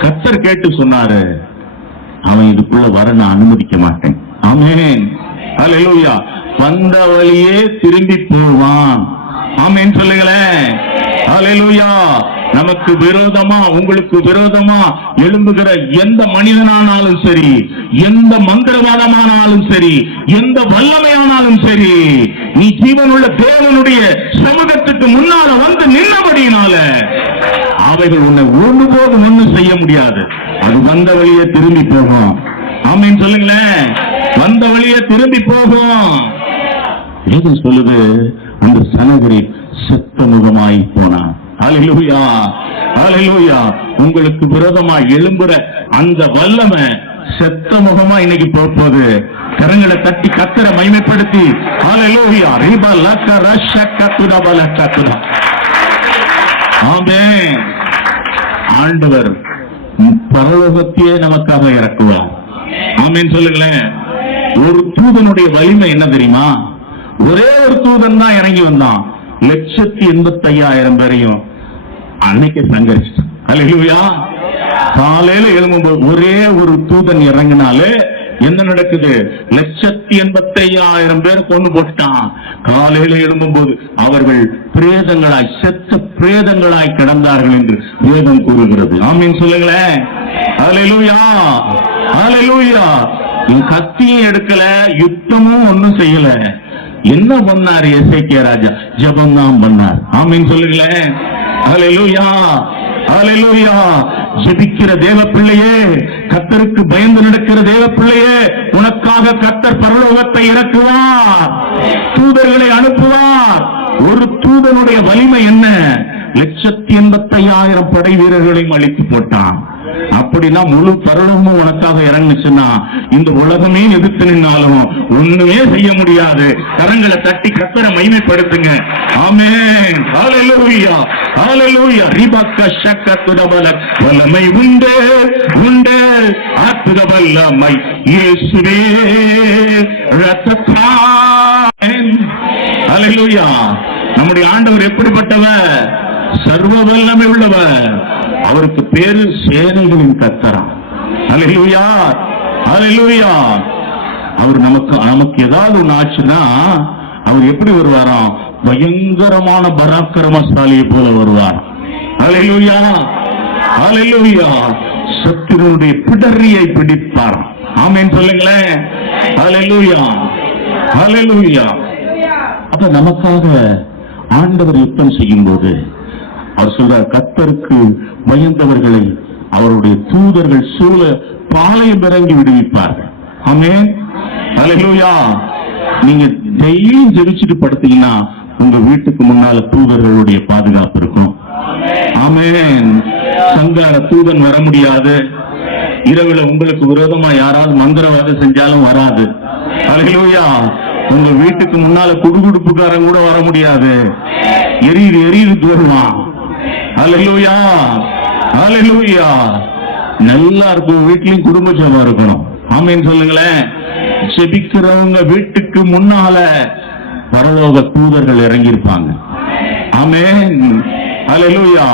கர்த்தர் கேட்டு சொன்னாரு, அவன் இதுக்குள்ள வர நான் அனுமதிக்க மாட்டேன். ஆமென். ஹல்லேலூயா. வந்த வழியே திரும்பி போவான். ஆமென் சொல்லுங்களேன். ஹல்லேலூயா. நமக்கு விரோதமா உங்களுக்கு விரோதமா எழும்புகிற எந்த மனிதனானாலும் சரி, எந்த மந்திரவாதமானாலும் சரி, எந்த வல்லமையானாலும் சரி, நீ ஜீவனுள்ள தேவனுடைய சமூகத்துக்கு முன்னால வந்து நின்னபடியினால அவைகள் உன்னை ஒருபோதும் ஒன்றும் செய்ய முடியாது. அது வந்த வழியே திரும்பி போகும். ஆமென் சொல்லுங்களேன். வந்த வழியே திரும்பி போகும். ஏது சொல்லுது, அந்த சனகரி செத்த முகமாய் போனான். ஹல்லேலூயா, ஹல்லேலூயா. உங்களுக்கு விரோதமாய் எழும்புற அந்த வல்லமை செத்த முகமா இன்னைக்கு போகுது. கரங்களை தட்டி கர்த்தரை மகிமைப்படுத்தி ஹல்லேலூயா. ரிபலக ரஷக்க துரபலக துரா. ஆமென். ஆண்டவர் பரலோகத்தையே நமக்காக இறக்குவார். ஆமென் சொல்லுங்களேன். ஒரு தூதனுடைய வலிமை என்ன தெரியுமா? ஒரே ஒரு தூதன் தான் இறங்கி வந்தான். 185,000 பேரையும் அன்னைக்கு சங்கரிச்சு. அல்லேலூயா. காலையில எழும்பும்போது ஒரே ஒரு தூதன் இறங்கினாலே என்ன நடக்குது? 185,000 பேர் கொண்டு போட்டான். காலையில எழும்பும்போது அவர்கள் பிரேதங்களாய், செத்த பிரேதங்களாய் கிடந்தார்கள் என்று வேதம் கூறுகிறது. ஆமென் சொல்லுங்களேன். அல்லேலூயா, அல்லேலூயா. கத்தியும் எடுக்கல, யுத்தமும் ஒன்னும் செய்யல. என்ன பண்ணார் எசேக்கியா ராஜா? ஜெபம் தான் பண்ணார். ஆமென் சொல்லுங்களேன். ஹல்லேலூயா, ஹல்லேலூயா. ஜெபிக்கிற தேவ பிள்ளையே, கர்த்தருக்கு பயந்து நடக்கிற தேவ பிள்ளையே, உனக்காக கர்த்தர் பரலோகத்தை இறக்குவார், தூதர்களை அனுப்புவார். ஒரு தூதனுடைய வலிமை என்ன? 185,000 படை வீரர்களையும் அழித்து போட்டான். அப்படின்னா முழு பரலோகமும் உனக்காக இறங்குச்சுன்னா இந்த உலகமே எதிர்த்து நின்னாலும் ஒண்ணுமே செய்ய முடியாது. கரங்களை தட்டி கர்த்தரை மகிமைப்படுத்துங்க. ஆமென். ஹல்லேலூயா, ஹல்லேலூயா. ரிபக்க ஷக்க துரபலக். வல்லமை உண்டு, உண்டு, அற்புத வல்லமை இயேசுவே ரத்தத்தால். ஹல்லேலூயா. நம்முடைய ஆண்டவர் எப்படிப்பட்டவர்? சர்வ வல்லமை உள்ளவர். அவருக்கு பேரு சேனைகளின் கர்த்தரா. ஹல்லேலூயா, ஹல்லேலூயா. அவர் நமக்கு ஏதாவது ஒண்ணு ஆச்சுன்னா அவர் எப்படி வருவாராம்? பயங்கரமான பராக்கிரமசாலியை போல வருவார். ஹல்லேலூயா, ஹல்லேலூயா. சத்துருடைய பிடரியை பிடிப்பார். ஆமென் சொல்லுங்களேன். ஹல்லேலூயா, ஹல்லேலூயா. அப்ப நமக்காக ஆண்டவர் யுத்தம் செய்யும் போது அவர் சொல்றார், கர்த்தருக்கு பயந்தவர்களை அவருடைய தூதர்கள் சூழ பாளையம் இறங்கி விடுவிப்பார்கள். ஆமென், ஹல்லேலூயா. நீங்க டெய்லியும் ஜெபிச்சுட்டு படுத்தீங்கன்னா உங்க வீட்டுக்கு முன்னால தூதர்களுடைய பாதுகாப்பு இருக்கும். ஆமென். சங்கார தூதன் வர முடியாது. இரவுல உங்களுக்கு விரோதமா யாராவது மந்திரவாதம் செஞ்சாலும் வராது. ஹல்லேலூயா. உங்க வீட்டுக்கு முன்னால குடுகுடுப்புக்காரன் கூட வர முடியாது. எரியுது எரியுது வருவான். ஹல்லேலூயா, ஹல்லேலூயா. நல்லா இருக்கும், வீட்லயும் குடும்ப ஜெபம் இருக்கணும். ஆமென் சொல்லுங்களேன். ஜெபிக்கிறவங்க வீட்டுக்கு முன்னால பரலோக தூதர்கள் இறங்கி இருப்பாங்க. ஆமென். ஹல்லேலூயா.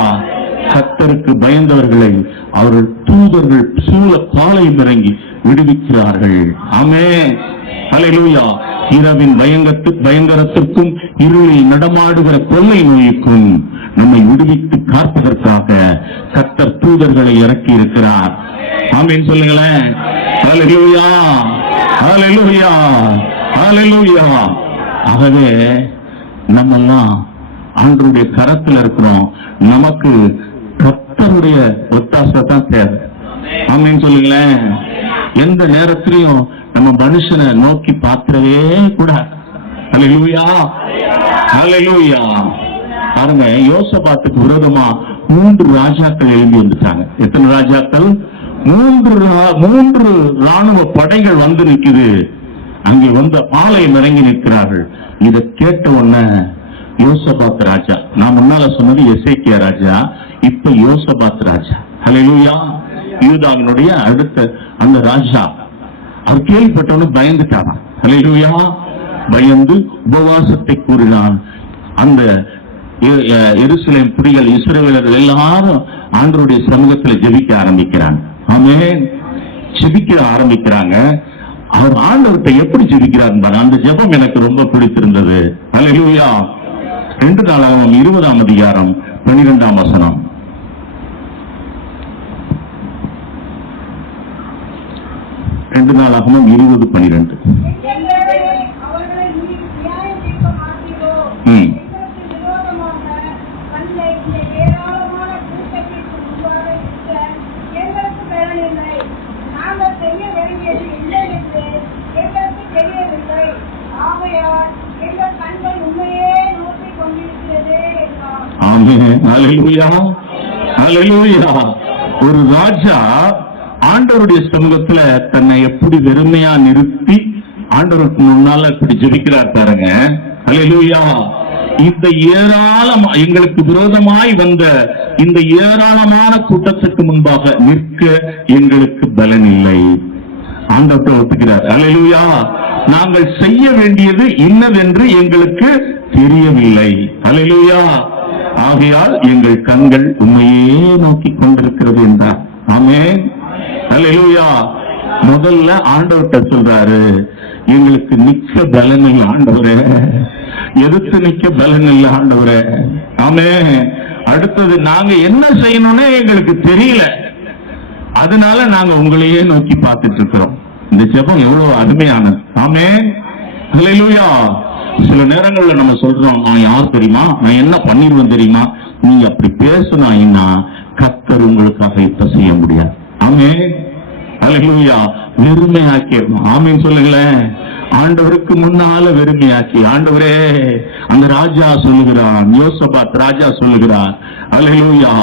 கர்த்தருக்கு பயந்தவர்களை அவர்கள் தூதர்கள் சூழ பாளையம் இறங்கி விடுவிக்கிறார்கள். ஆமென். ஹல்லேலூயா. இரவின் பயங்கரத்திற்கும் இருளில் நடமாடுகிற கொள்ளை நோய்க்கும் நம்மை விடுவித்து காப்பதற்காக கர்த்தர் தூதர்களை இறக்கி இருக்கிறார். ஆமென் சொல்லுங்களேன். ஹல்லேலூயா. ஹல்லேலூயா. ஹல்லேலூயா. ஆகவே நம்மெல்லாம் ஆண்டவருடைய கரத்தில் இருக்கிறோம். நமக்கு கர்த்தருடைய ஒத்தாசை தான் தேவை. ஆமென் சொல்லுங்களேன். எந்த நேரத்திலையும் நம்ம மனுஷனை நோக்கி பார்க்கவே கூடாது. ஹல்லேலூயா. ஹல்லேலூயா. பாருங்க, யோசபாத்துக்கு விரோதமா 3 ராஜாக்கள் எழும்பி வந்துட்டாங்க. எத்தனை ராஜாக்கள்? 3 ராணுவ படைகள் வந்து நிக்குது. அங்கே வந்த பாளையம் இறங்கி நிற்கிறார்கள். இதை கேட்ட உடனே யோசபாத் ராஜா, நான் முன்னால சொன்னது எசேக்கியா ராஜா, இப்ப யோசபாத் ராஜா. ஹல்லேலூயா. யூதாவினுடைய அடுத்த அந்த ராஜா, அவர் கேள்விப்பட்டவனு பயந்துட்டான். ஹல்லேலூயா. பயந்து உபவாசத்தை கூறினான். அந்த எருசலேம் குடிகள் இஸ்ரவேலர்கள் எல்லாரும் ஆண்டவருடைய சமூகத்தில் ஜெபிக்க ஆரம்பிக்கிறாங்க. ஆமென். ஜெபிக்க ஆரம்பிக்கிறாங்க. அவர் ஆண்டவர்கிட்ட எப்படி ஜெபிக்கிறார், அந்த ஜெபம் எனக்கு ரொம்ப பிடித்திருந்தது. ஹல்லேலூயா. 2 நாளாகமம் 20ஆம் அதிகாரம் 12ஆம் வசனம். 2 நாளாகமம் 20:12. ஒரு ராஜா ஆண்டவருடைய சமூகத்துல தன்னை எப்படி வெறுமையா நிறுத்தி ஆண்டவருக்கு முன்னால இப்படி ஜெபிக்கிறார் பாருங்க. ஹல்லேலூயா. இந்த எங்களுக்கு விரோதமாய் வந்த இந்த ஏராளமான கூட்டத்துக்கு முன்பாக நிற்க எங்களுக்கு பலன் இல்லை. ஆண்டவர்கிட்ட ஒத்துக்கிறார். ஹல்லேலூயா. நாங்கள் செய்ய வேண்டியது இன்னதென்று எங்களுக்கு தெரியவில்லை. ஹல்லேலூயா. ஆகையால் எங்கள் கண்கள் உண்மையே நோக்கி கொண்டிருக்கிறது என்றார். ஆமென். ஹல்லேலூயா. முதல்ல ஆண்டவர்கிட்ட சொல்றாரு, எங்களுக்கு நிக்க பலன் இல்லை ஆண்டவரே, எதிர்த்து நிக்க பலன் இல்லை ஆண்டவரே. ஆமென். அடுத்தது, நாங்க என்ன செய்யணும்னே எங்களுக்கு தெரியல, அதனால நாங்க உங்களையே நோக்கி பார்த்துட்டு இருக்கிறோம். இந்த ஜெபம் எவ்வளவு அருமையானது. ஆமென். ஹல்லேலூயா. சில நேரங்கள்ல நம்ம சொல்றோம், நான் யார் தெரியுமா, நான் என்ன பண்ணிருவேன் தெரியுமா. நீங்க அப்படி பேசினா கர்த்தர் உங்களுக்காக இப்ப செய்ய முடியாது. ஆமென். ஹல்லேலூயா. வெறுமையாக்கி. ஆமென் சொல்லுங்களேன். ஆண்டவருக்கு முன்னால வெறுமையாக்கி, ஆண்டவரே, அந்த ராஜா சொல்லுகிறான், யோசபாத் ராஜா சொல்லுகிறார், ஹல்லேலூயா,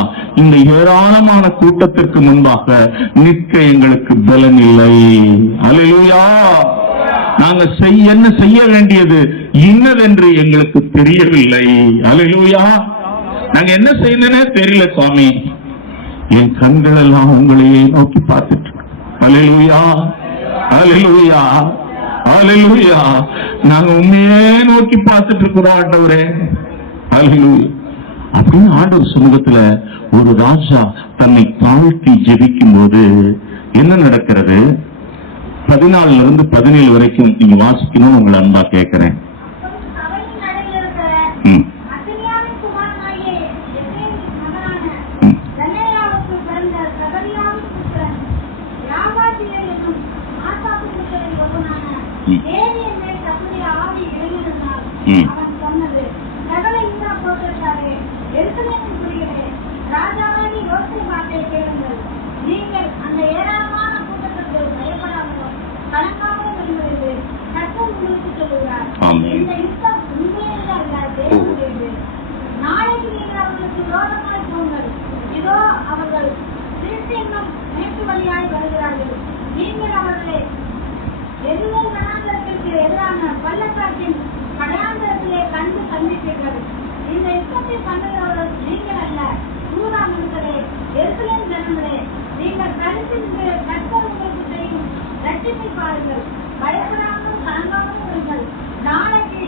இந்த ஏராளமான கூட்டத்திற்கு முன்பாக நிற்க எங்களுக்கு பலன் இல்லை. ஹல்லேலூயா. நாங்க என்ன செய்ய வேண்டியது இன்னதென்று எங்களுக்கு தெரியவில்லை. ஹல்லேலூயா. நாங்க என்ன செய்யணும்னே தெரியல சுவாமி. என் கண்கள் எல்லாம் உங்களையே நோக்கி பார்த்துட்டு. ஹல்லேலூயா. ஹல்லேலூயா. ஹல்லேலூயா. நாங்க உண்மையே நோக்கி பார்த்துட்டு இருக்கிறோம் ஆண்டவரே. ஹல்லேலூயா. அப்படின்னு ஆண்டவர் சமூகத்துல ஒரு ராஜா தன்னை தாழ்த்தி ஜெபிக்கும் போது என்ன நடக்கிறது? 14 இருந்து 17 வரைக்கும் நீங்க வாசிக்கணும். உங்களை அன்பா கேட்கிறேன். எருசலேம் ஜனங்களே, நீங்கள் தரிசித்து கர்த்தர் உங்களுக்கு செய்யும் இரட்சிப்பை பாருங்கள். பயப்படாமல் கலங்காமல் இருங்கள். நாளைக்கு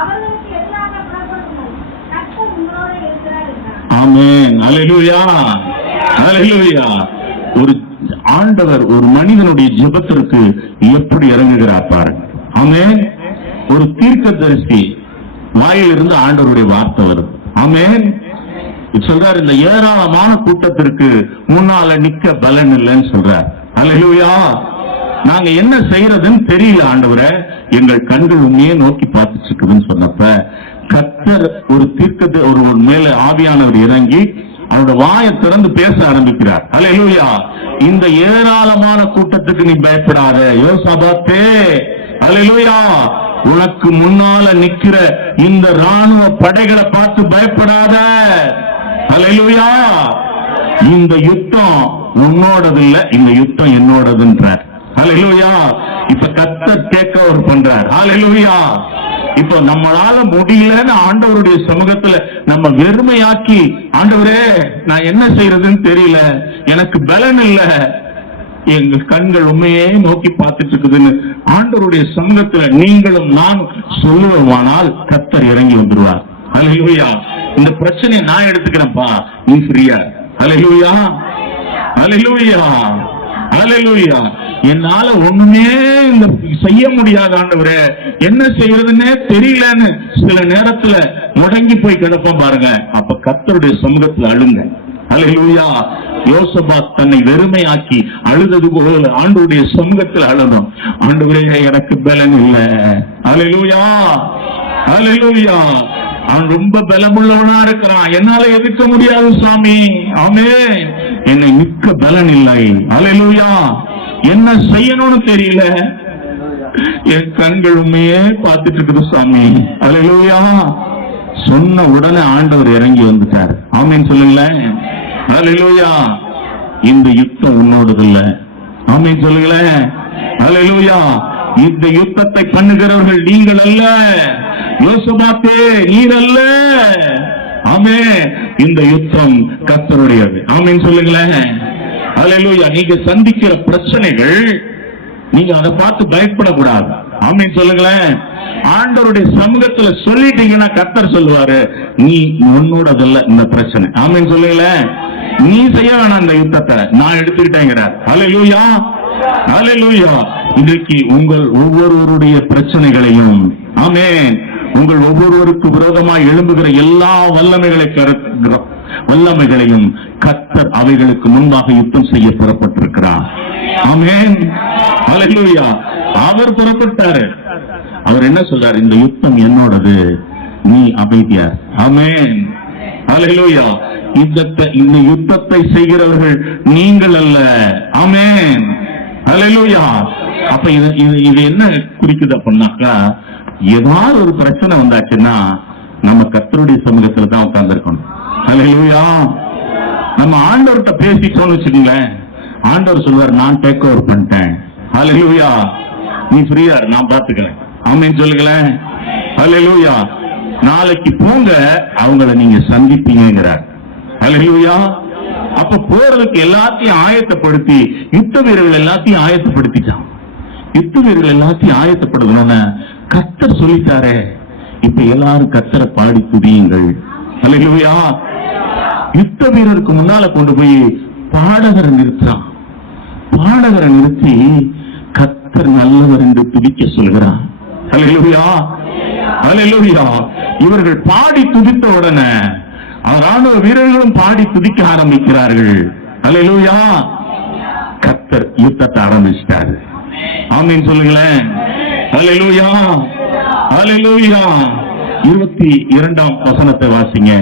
அவர்களுக்கு எதிராக புறப்படுங்கள். கர்த்தர் உங்களோட இருக்கிறார் என்றார். ஆமென். அல்லேலூயா, அல்லேலூயா. ஒரு ஆண்டவர் ஒரு மனிதனுடைய ஜெபத்திற்கு எப்படி இறங்குகிறார் பாருங்க. ஆமென். ஒரு தீர்க்கதரிசி வாயிலிருந்து ஆண்டவருடைய வார்த்தை வருது. ஆமென். சொல்றார், இந்த ஏராளமான கூட்டத்திற்கு முன்னால நிக்க பலன் இல்லைன்னு சொல்றார். அல்லேலூயா. நாங்க என்ன செய்யறதுன்னு தெரியல ஆண்டவரே, எங்கள் கண்கள் உண்மையே நோக்கி பார்த்துட்டு இருக்குதுன்னு சொன்னப்ப கர்த்தர் ஒரு தீர்க்கத்தை ஒரு மேல ஆவியானவர் இறங்கி அவரோட வாயை திறந்து பேச ஆரம்பிக்கிறார். அல்லேலூயா. இந்த ஏராளமான கூட்டத்துக்கு நீ பயப்படாத யோசாபாத்தே. அல்லேலூயா. உனக்கு முன்னால நிக்கிற இந்த ராணுவ படைகளை பார்த்து பயப்படாத. அல்லேலூயா. இந்த யுத்தம் உன்னோடது இல்ல, இந்த யுத்தம் என்னோடதுன்றார். அல்லேலூயா. இப்ப கர்த்தர் டேக் ஓவர் பண்றார். அல்லேலூயா. இப்போ நம்மளால முடியலன்னு ஆண்டவருடைய சமூகத்துல நம்ம வெறுமையாக்கி, ஆண்டவரே நான் என்ன செய்யறதுன்னு தெரியல, எனக்கு பலன் இல்ல, எங்க கண்கள் உண்மையே நோக்கி பார்த்துட்டு இருக்குதுன்னு ஆண்டவருடைய சமூகத்துல நீங்களும் நான் சொல்லுவானால் கர்த்தர் இறங்கி வந்துருவார். அல்லேலூயா. இந்த பிரச்சனையை நான் எடுத்துக்கிறேன்ப்பா, நீ ஃப்ரீயா. அல்லேலூயா, அல்லேலூயா, அல்லேலூயா. என்னால ஒண்ணுமே செய்ய முடியாத ஆண்டவரே, என்ன செய்யறதுன்னே தெரியலன்னு சில நேரத்துல முடங்கி போய் கிடப்போம் பாருங்க. அப்ப கர்த்தருடைய சமூகத்துல அழுங்க. அல்லேலூயா. யோசபாத் தன்னை வெறுமையாக்கி அழுதது போல ஆண்டவருடைய சமூகத்தில் அழுதும், ஆண்டவரே எனக்கு பலன் இல்ல. அல்லேலூயா, அல்லேலூயா. அவன் ரொம்ப பலமுள்ளவனா இருக்கிறான், என்னால எதிர்க்க முடியாது சாமி. ஆமென். என்னை மிக்க பலன் இல்லை. அல்லேலூயா. என்ன செய்யணும்னு தெரியல, என் கண்கள் உண்மையே பார்த்துட்டு இருக்குது சாமி. அல்லேலூயா. சொன்ன உடனே ஆண்டவர் இறங்கி வந்துட்டார். ஆமென் சொல்லுங்களேன். அல்லேலூயா. இந்த யுத்தம் உன்னோடது இல்ல. ஆமென் சொல்லுங்களேன். அல்லேலூயா. இந்த யுத்தத்தை பண்ணுகிறவர்கள் நீங்கள் அல்ல, யோசபாத்தே நீர் அல்ல. ஆமென். இந்த யுத்தம் கர்த்தருடையது. ஆமென் சொல்லுங்களேன். அல்லேலூயா. நீங்க சந்திக்கிற பிரச்சனைகள், நீங்க அதை பார்த்து பயப்படக்கூடாது. ஆமென் சொல்லுங்களேன். ஆண்டவருடைய சமூகத்துல சொல்லிட்டீங்கன்னா கர்த்தர் சொல்லுவாரு, நீ உன்னோடதல்ல இந்த பிரச்சனை. ஆமென் சொல்லுங்களேன். நீ செய்ய வேணாம், இந்த யுத்தத்தை நான் எடுத்துக்கிட்டேங்கிறார். அல்லேலூயா, அல்லேலூயா. இன்றைக்கு உங்கள் ஒவ்வொருவருடைய பிரச்சனைகளையும், ஆமென், உங்கள் ஒவ்வொருவருக்கு விரோதமாக எழும்புகிற எல்லா வல்லமைகளையும் கர்த்தர் அவைகளுக்கு முன்பாக யுத்தம் செய்ய புறப்பட்டிருக்கிறார். ஆமென், அல்லேலூயா. அவர் புறப்பட்டாரு. அவர் என்ன சொல்றார்? இந்த யுத்தம் என்னோடது, நீ அமைதியா. ஆமென், அல்லேலூயா. இந்த யுத்தத்தை செய்கிறவர்கள் நீங்கள் அல்ல. ஆமென், அல்லேலூயா. அப்ப இது என்ன குறிக்குது அப்படின்னாக்கா, ஏதாவது ஒரு பிரச்சனை வந்தாச்சுன்னா நம்ம கர்த்தருடைய சமூகத்துல தான் உட்கார்ந்துருக்கணும். அல்லேலூயா. நம்ம ஆண்டவர்கிட்ட பேசிட்டோம்னு வச்சுக்கோங்களேன், ஆண்டவர் சொல்வார், நான் டேக் ஓவர் பண்ணிட்டேன். அல்லேலூயா. நீ ஃப்ரீயா, நான் பார்த்துக்கிறேன். ஆமென் சொல்லுங்களேன். அல்லேலூயா. நாளைக்கு போங்க, அவங்கள நீங்க சந்திப்பீங்கிறார். அல்லேலூயா. அப்ப போறதுக்கு எல்லாத்தையும் ஆயத்தப்படுத்தி, யுத்த வீரர்கள் எல்லாத்தையும் ஆயத்தப்படுத்திட்டான். யுத்த வீரர்கள் எல்லாத்தையும் ஆயத்தப்படுத்தணும்னு கர்த்தர் சொல்லிட்டாரே. இப்ப எல்லாரும் கர்த்தரை பாடி துதியுங்கள். அல்லேலூயா. யுத்த வீரருக்கு முன்னால கொண்டு போய் பாடகரை நிறுத்தான். பாடகரை நிறுத்தி கர்த்தர் நல்லவர் என்று துதிக்க சொல்கிறான். அல்லேலூயா, அல்லேலூயா. இவர்கள் பாடி துதித்த உடனே ராணுவ வீரர்களும் பாடி துதிக்க ஆரம்பிக்கிறார்கள். அல்லேலூயா. கர்த்தர் யுத்தத்தை ஆரம்பிச்சிட்டாரு. ஆமென் சொல்லுங்களேன். அல்லேலூயா, அல்லேலூயா. 22ஆம் வசனத்தை வாசிங்க.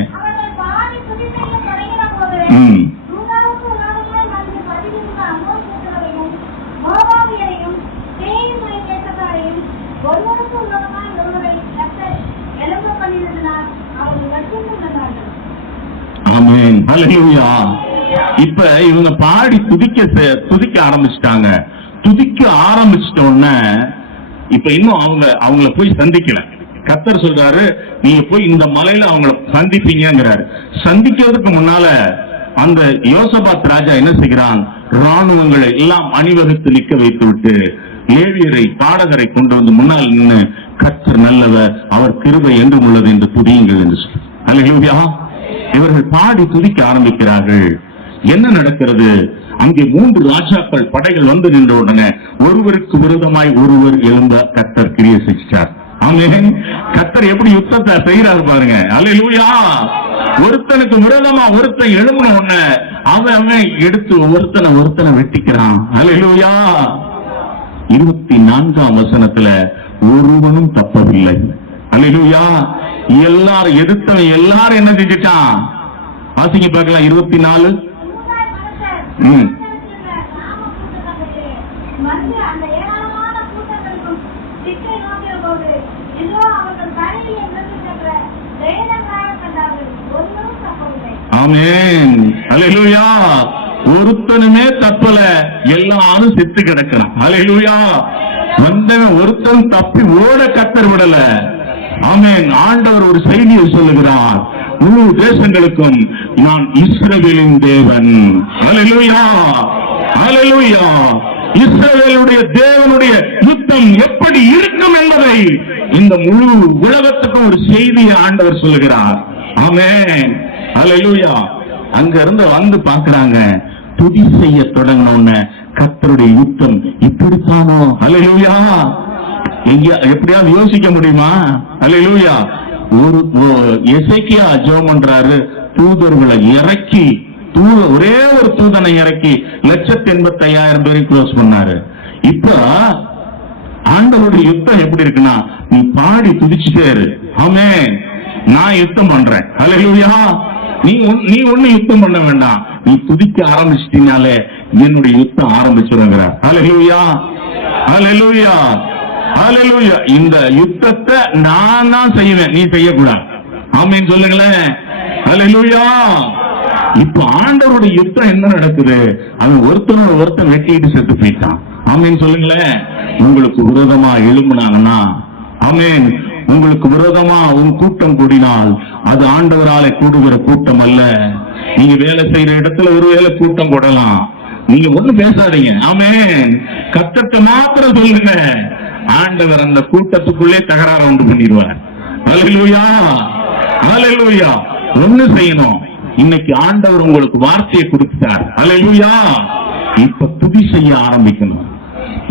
ஆமென், அல்லேலூயா. இப்ப இவங்க பாடி துதிக்க ஆரம்பிச்சிட்டாங்க. துதிக்க ஆரம்பிச்சிட்ட உடனே இப்ப இன்னும் அவங்கள போய் சந்திக்கல. கர்த்தர் சொல்றாரு, நீங்க போய் இந்த மலையில அவங்கள சந்திப்பீங்கிறாரு. சந்திக்கிறதுக்கு முன்னால அந்த யோசபாத் ராஜா என்ன செய்கிறான்? ராணுவங்களை எல்லாம் அணிவகுத்து நிற்க வைத்து விட்டு லேவியரை பாடகரை கொண்டு வந்து முன்னால் நின்று கர்த்தர் நல்லவர், அவர் கிருபை என்றும் உள்ளது என்று துதியுங்கள் என்று சொல்லி அல்லேலூயா. இவர்கள் பாடி துதிக்க ஆரம்பிக்கிறார்கள். என்ன நடக்கிறது? அங்கே 3 ராஜாக்கள் படைகள் வந்து நின்ற உடனே ஒருவருக்கு விரோதமாய் ஒருவர் எழும்ப கர்த்தர் கிரியை செஞ்சிட்டார். ஆமென். கர்த்தர் எப்படி யுத்தத்தை செய்யறாரு பாருங்க. அல்லேலூயா. ஒருத்தனுக்கு விரோதமா ஒருத்தன் எழும்பின உடனே அவன் எடுத்து ஒருத்தனை வெட்டிக்கிறான். அல்லேலூயா. 24ஆம் வசனத்துல ஒருவனும் தப்பவில்லை. அல்லேலூயா. எல்லாரும் எதிர்த்தவன் எல்லாரும் என்ன செஞ்சிட்டான்? வாசிங்க பார்க்கலாம் 24. ஆமென். அல்லேலூயா. ஒருத்தனுமே தப்பல, எல்லாரும் செத்து கிடக்கிறான். அல்லேலூயா. வந்தவன் ஒருத்தன் தப்பி ஓட கர்த்தர் விடல. ஆமென். ஆண்டவர் ஒரு செய்தியை சொல்லுகிறார், முழு தேசங்களுக்கும் நான் இஸ்ரவேலின் தேவன். அல்லேலூயா. அல்லேலூயா. இஸ்ரவேலுடைய தேவனுடைய யுத்தம் எப்படி இருக்கும் என்பதை இந்த முழு உலகத்துக்கும் ஒரு செய்தியை ஆண்டவர் சொல்லுகிறார். ஆமென். அல்லேலூயா. அங்க இருந்து வந்து பாக்குறாங்க, துதி செய்ய தொடங்கின கர்த்தருடைய யுத்தம் இப்படித்தானோ? அல்லேலூயா. எப்படியாவது யோசிக்க முடியுமா? அல்லேலூயா. ஒரு எசேக்கியா ஜெபம் பண்றாரு, தூதர்களை இறக்கி ஒரே ஒரு தூதனை இறக்கி 1,85,000 பேரை க்ளோஸ் பண்ணாரு. இப்ப ஆண்டவருடைய யுத்தம் எப்படி இருக்குன்னா, நீ பாடி துதிச்சுட்டே இரு. ஆமென். நான் யுத்தம் பண்றேன். அல்லேலூயா. நீ ஒண்ணு யுத்தம் பண்ண வேண்டாம், நீ துதிக்க ஆரம்பிச்சிட்டீனாலே என்னுடைய யுத்தம் ஆரம்பிச்சிருங்கிறார். அல்லேலூயா. அல்லேலூயா. அல்லேலூயா. இந்த யுத்தத்தை நான் தான் செய்வேன், நீ செய்யக்கூடாது. ஆமென் சொல்லுங்களேன். அல்லேலூயா. இப்ப ஆண்டவருடைய யுத்தம் என்ன நடக்குது? அவன் ஒருத்தன் வெட்டிட்டு செத்து போயிட்டான். ஆமென் சொல்லுங்களேன். உங்களுக்கு விரோதமா எழும்புனாங்கன்னா, ஆமென், உங்களுக்கு விரோதமா உன் கூட்டம் கூடினால் அது ஆண்டவராலே கூடுகிற கூட்டம் அல்ல. நீங்க வேலை செய்யற இடத்துல ஒருவேளை கூட்டம் போடலாம், நீங்க ஒண்ணும் பேசாதீங்க. ஆமென். கர்த்தர்ட்ட மாத்திரம் சொல்லுங்க, ஆண்டவர் அந்த கூட்டத்துக்குள்ளே தகராறு உண்டு பண்ணிடுவார். அல்லேலூயா. அல்லேலூயா. ஒண்ணு செய்யணும், இன்னைக்கு ஆண்டவர் உங்களுக்கு வார்த்தையை கொடுத்தார். அல்லேலூயா. இப்ப துதி செய்ய ஆரம்பிக்கணும்.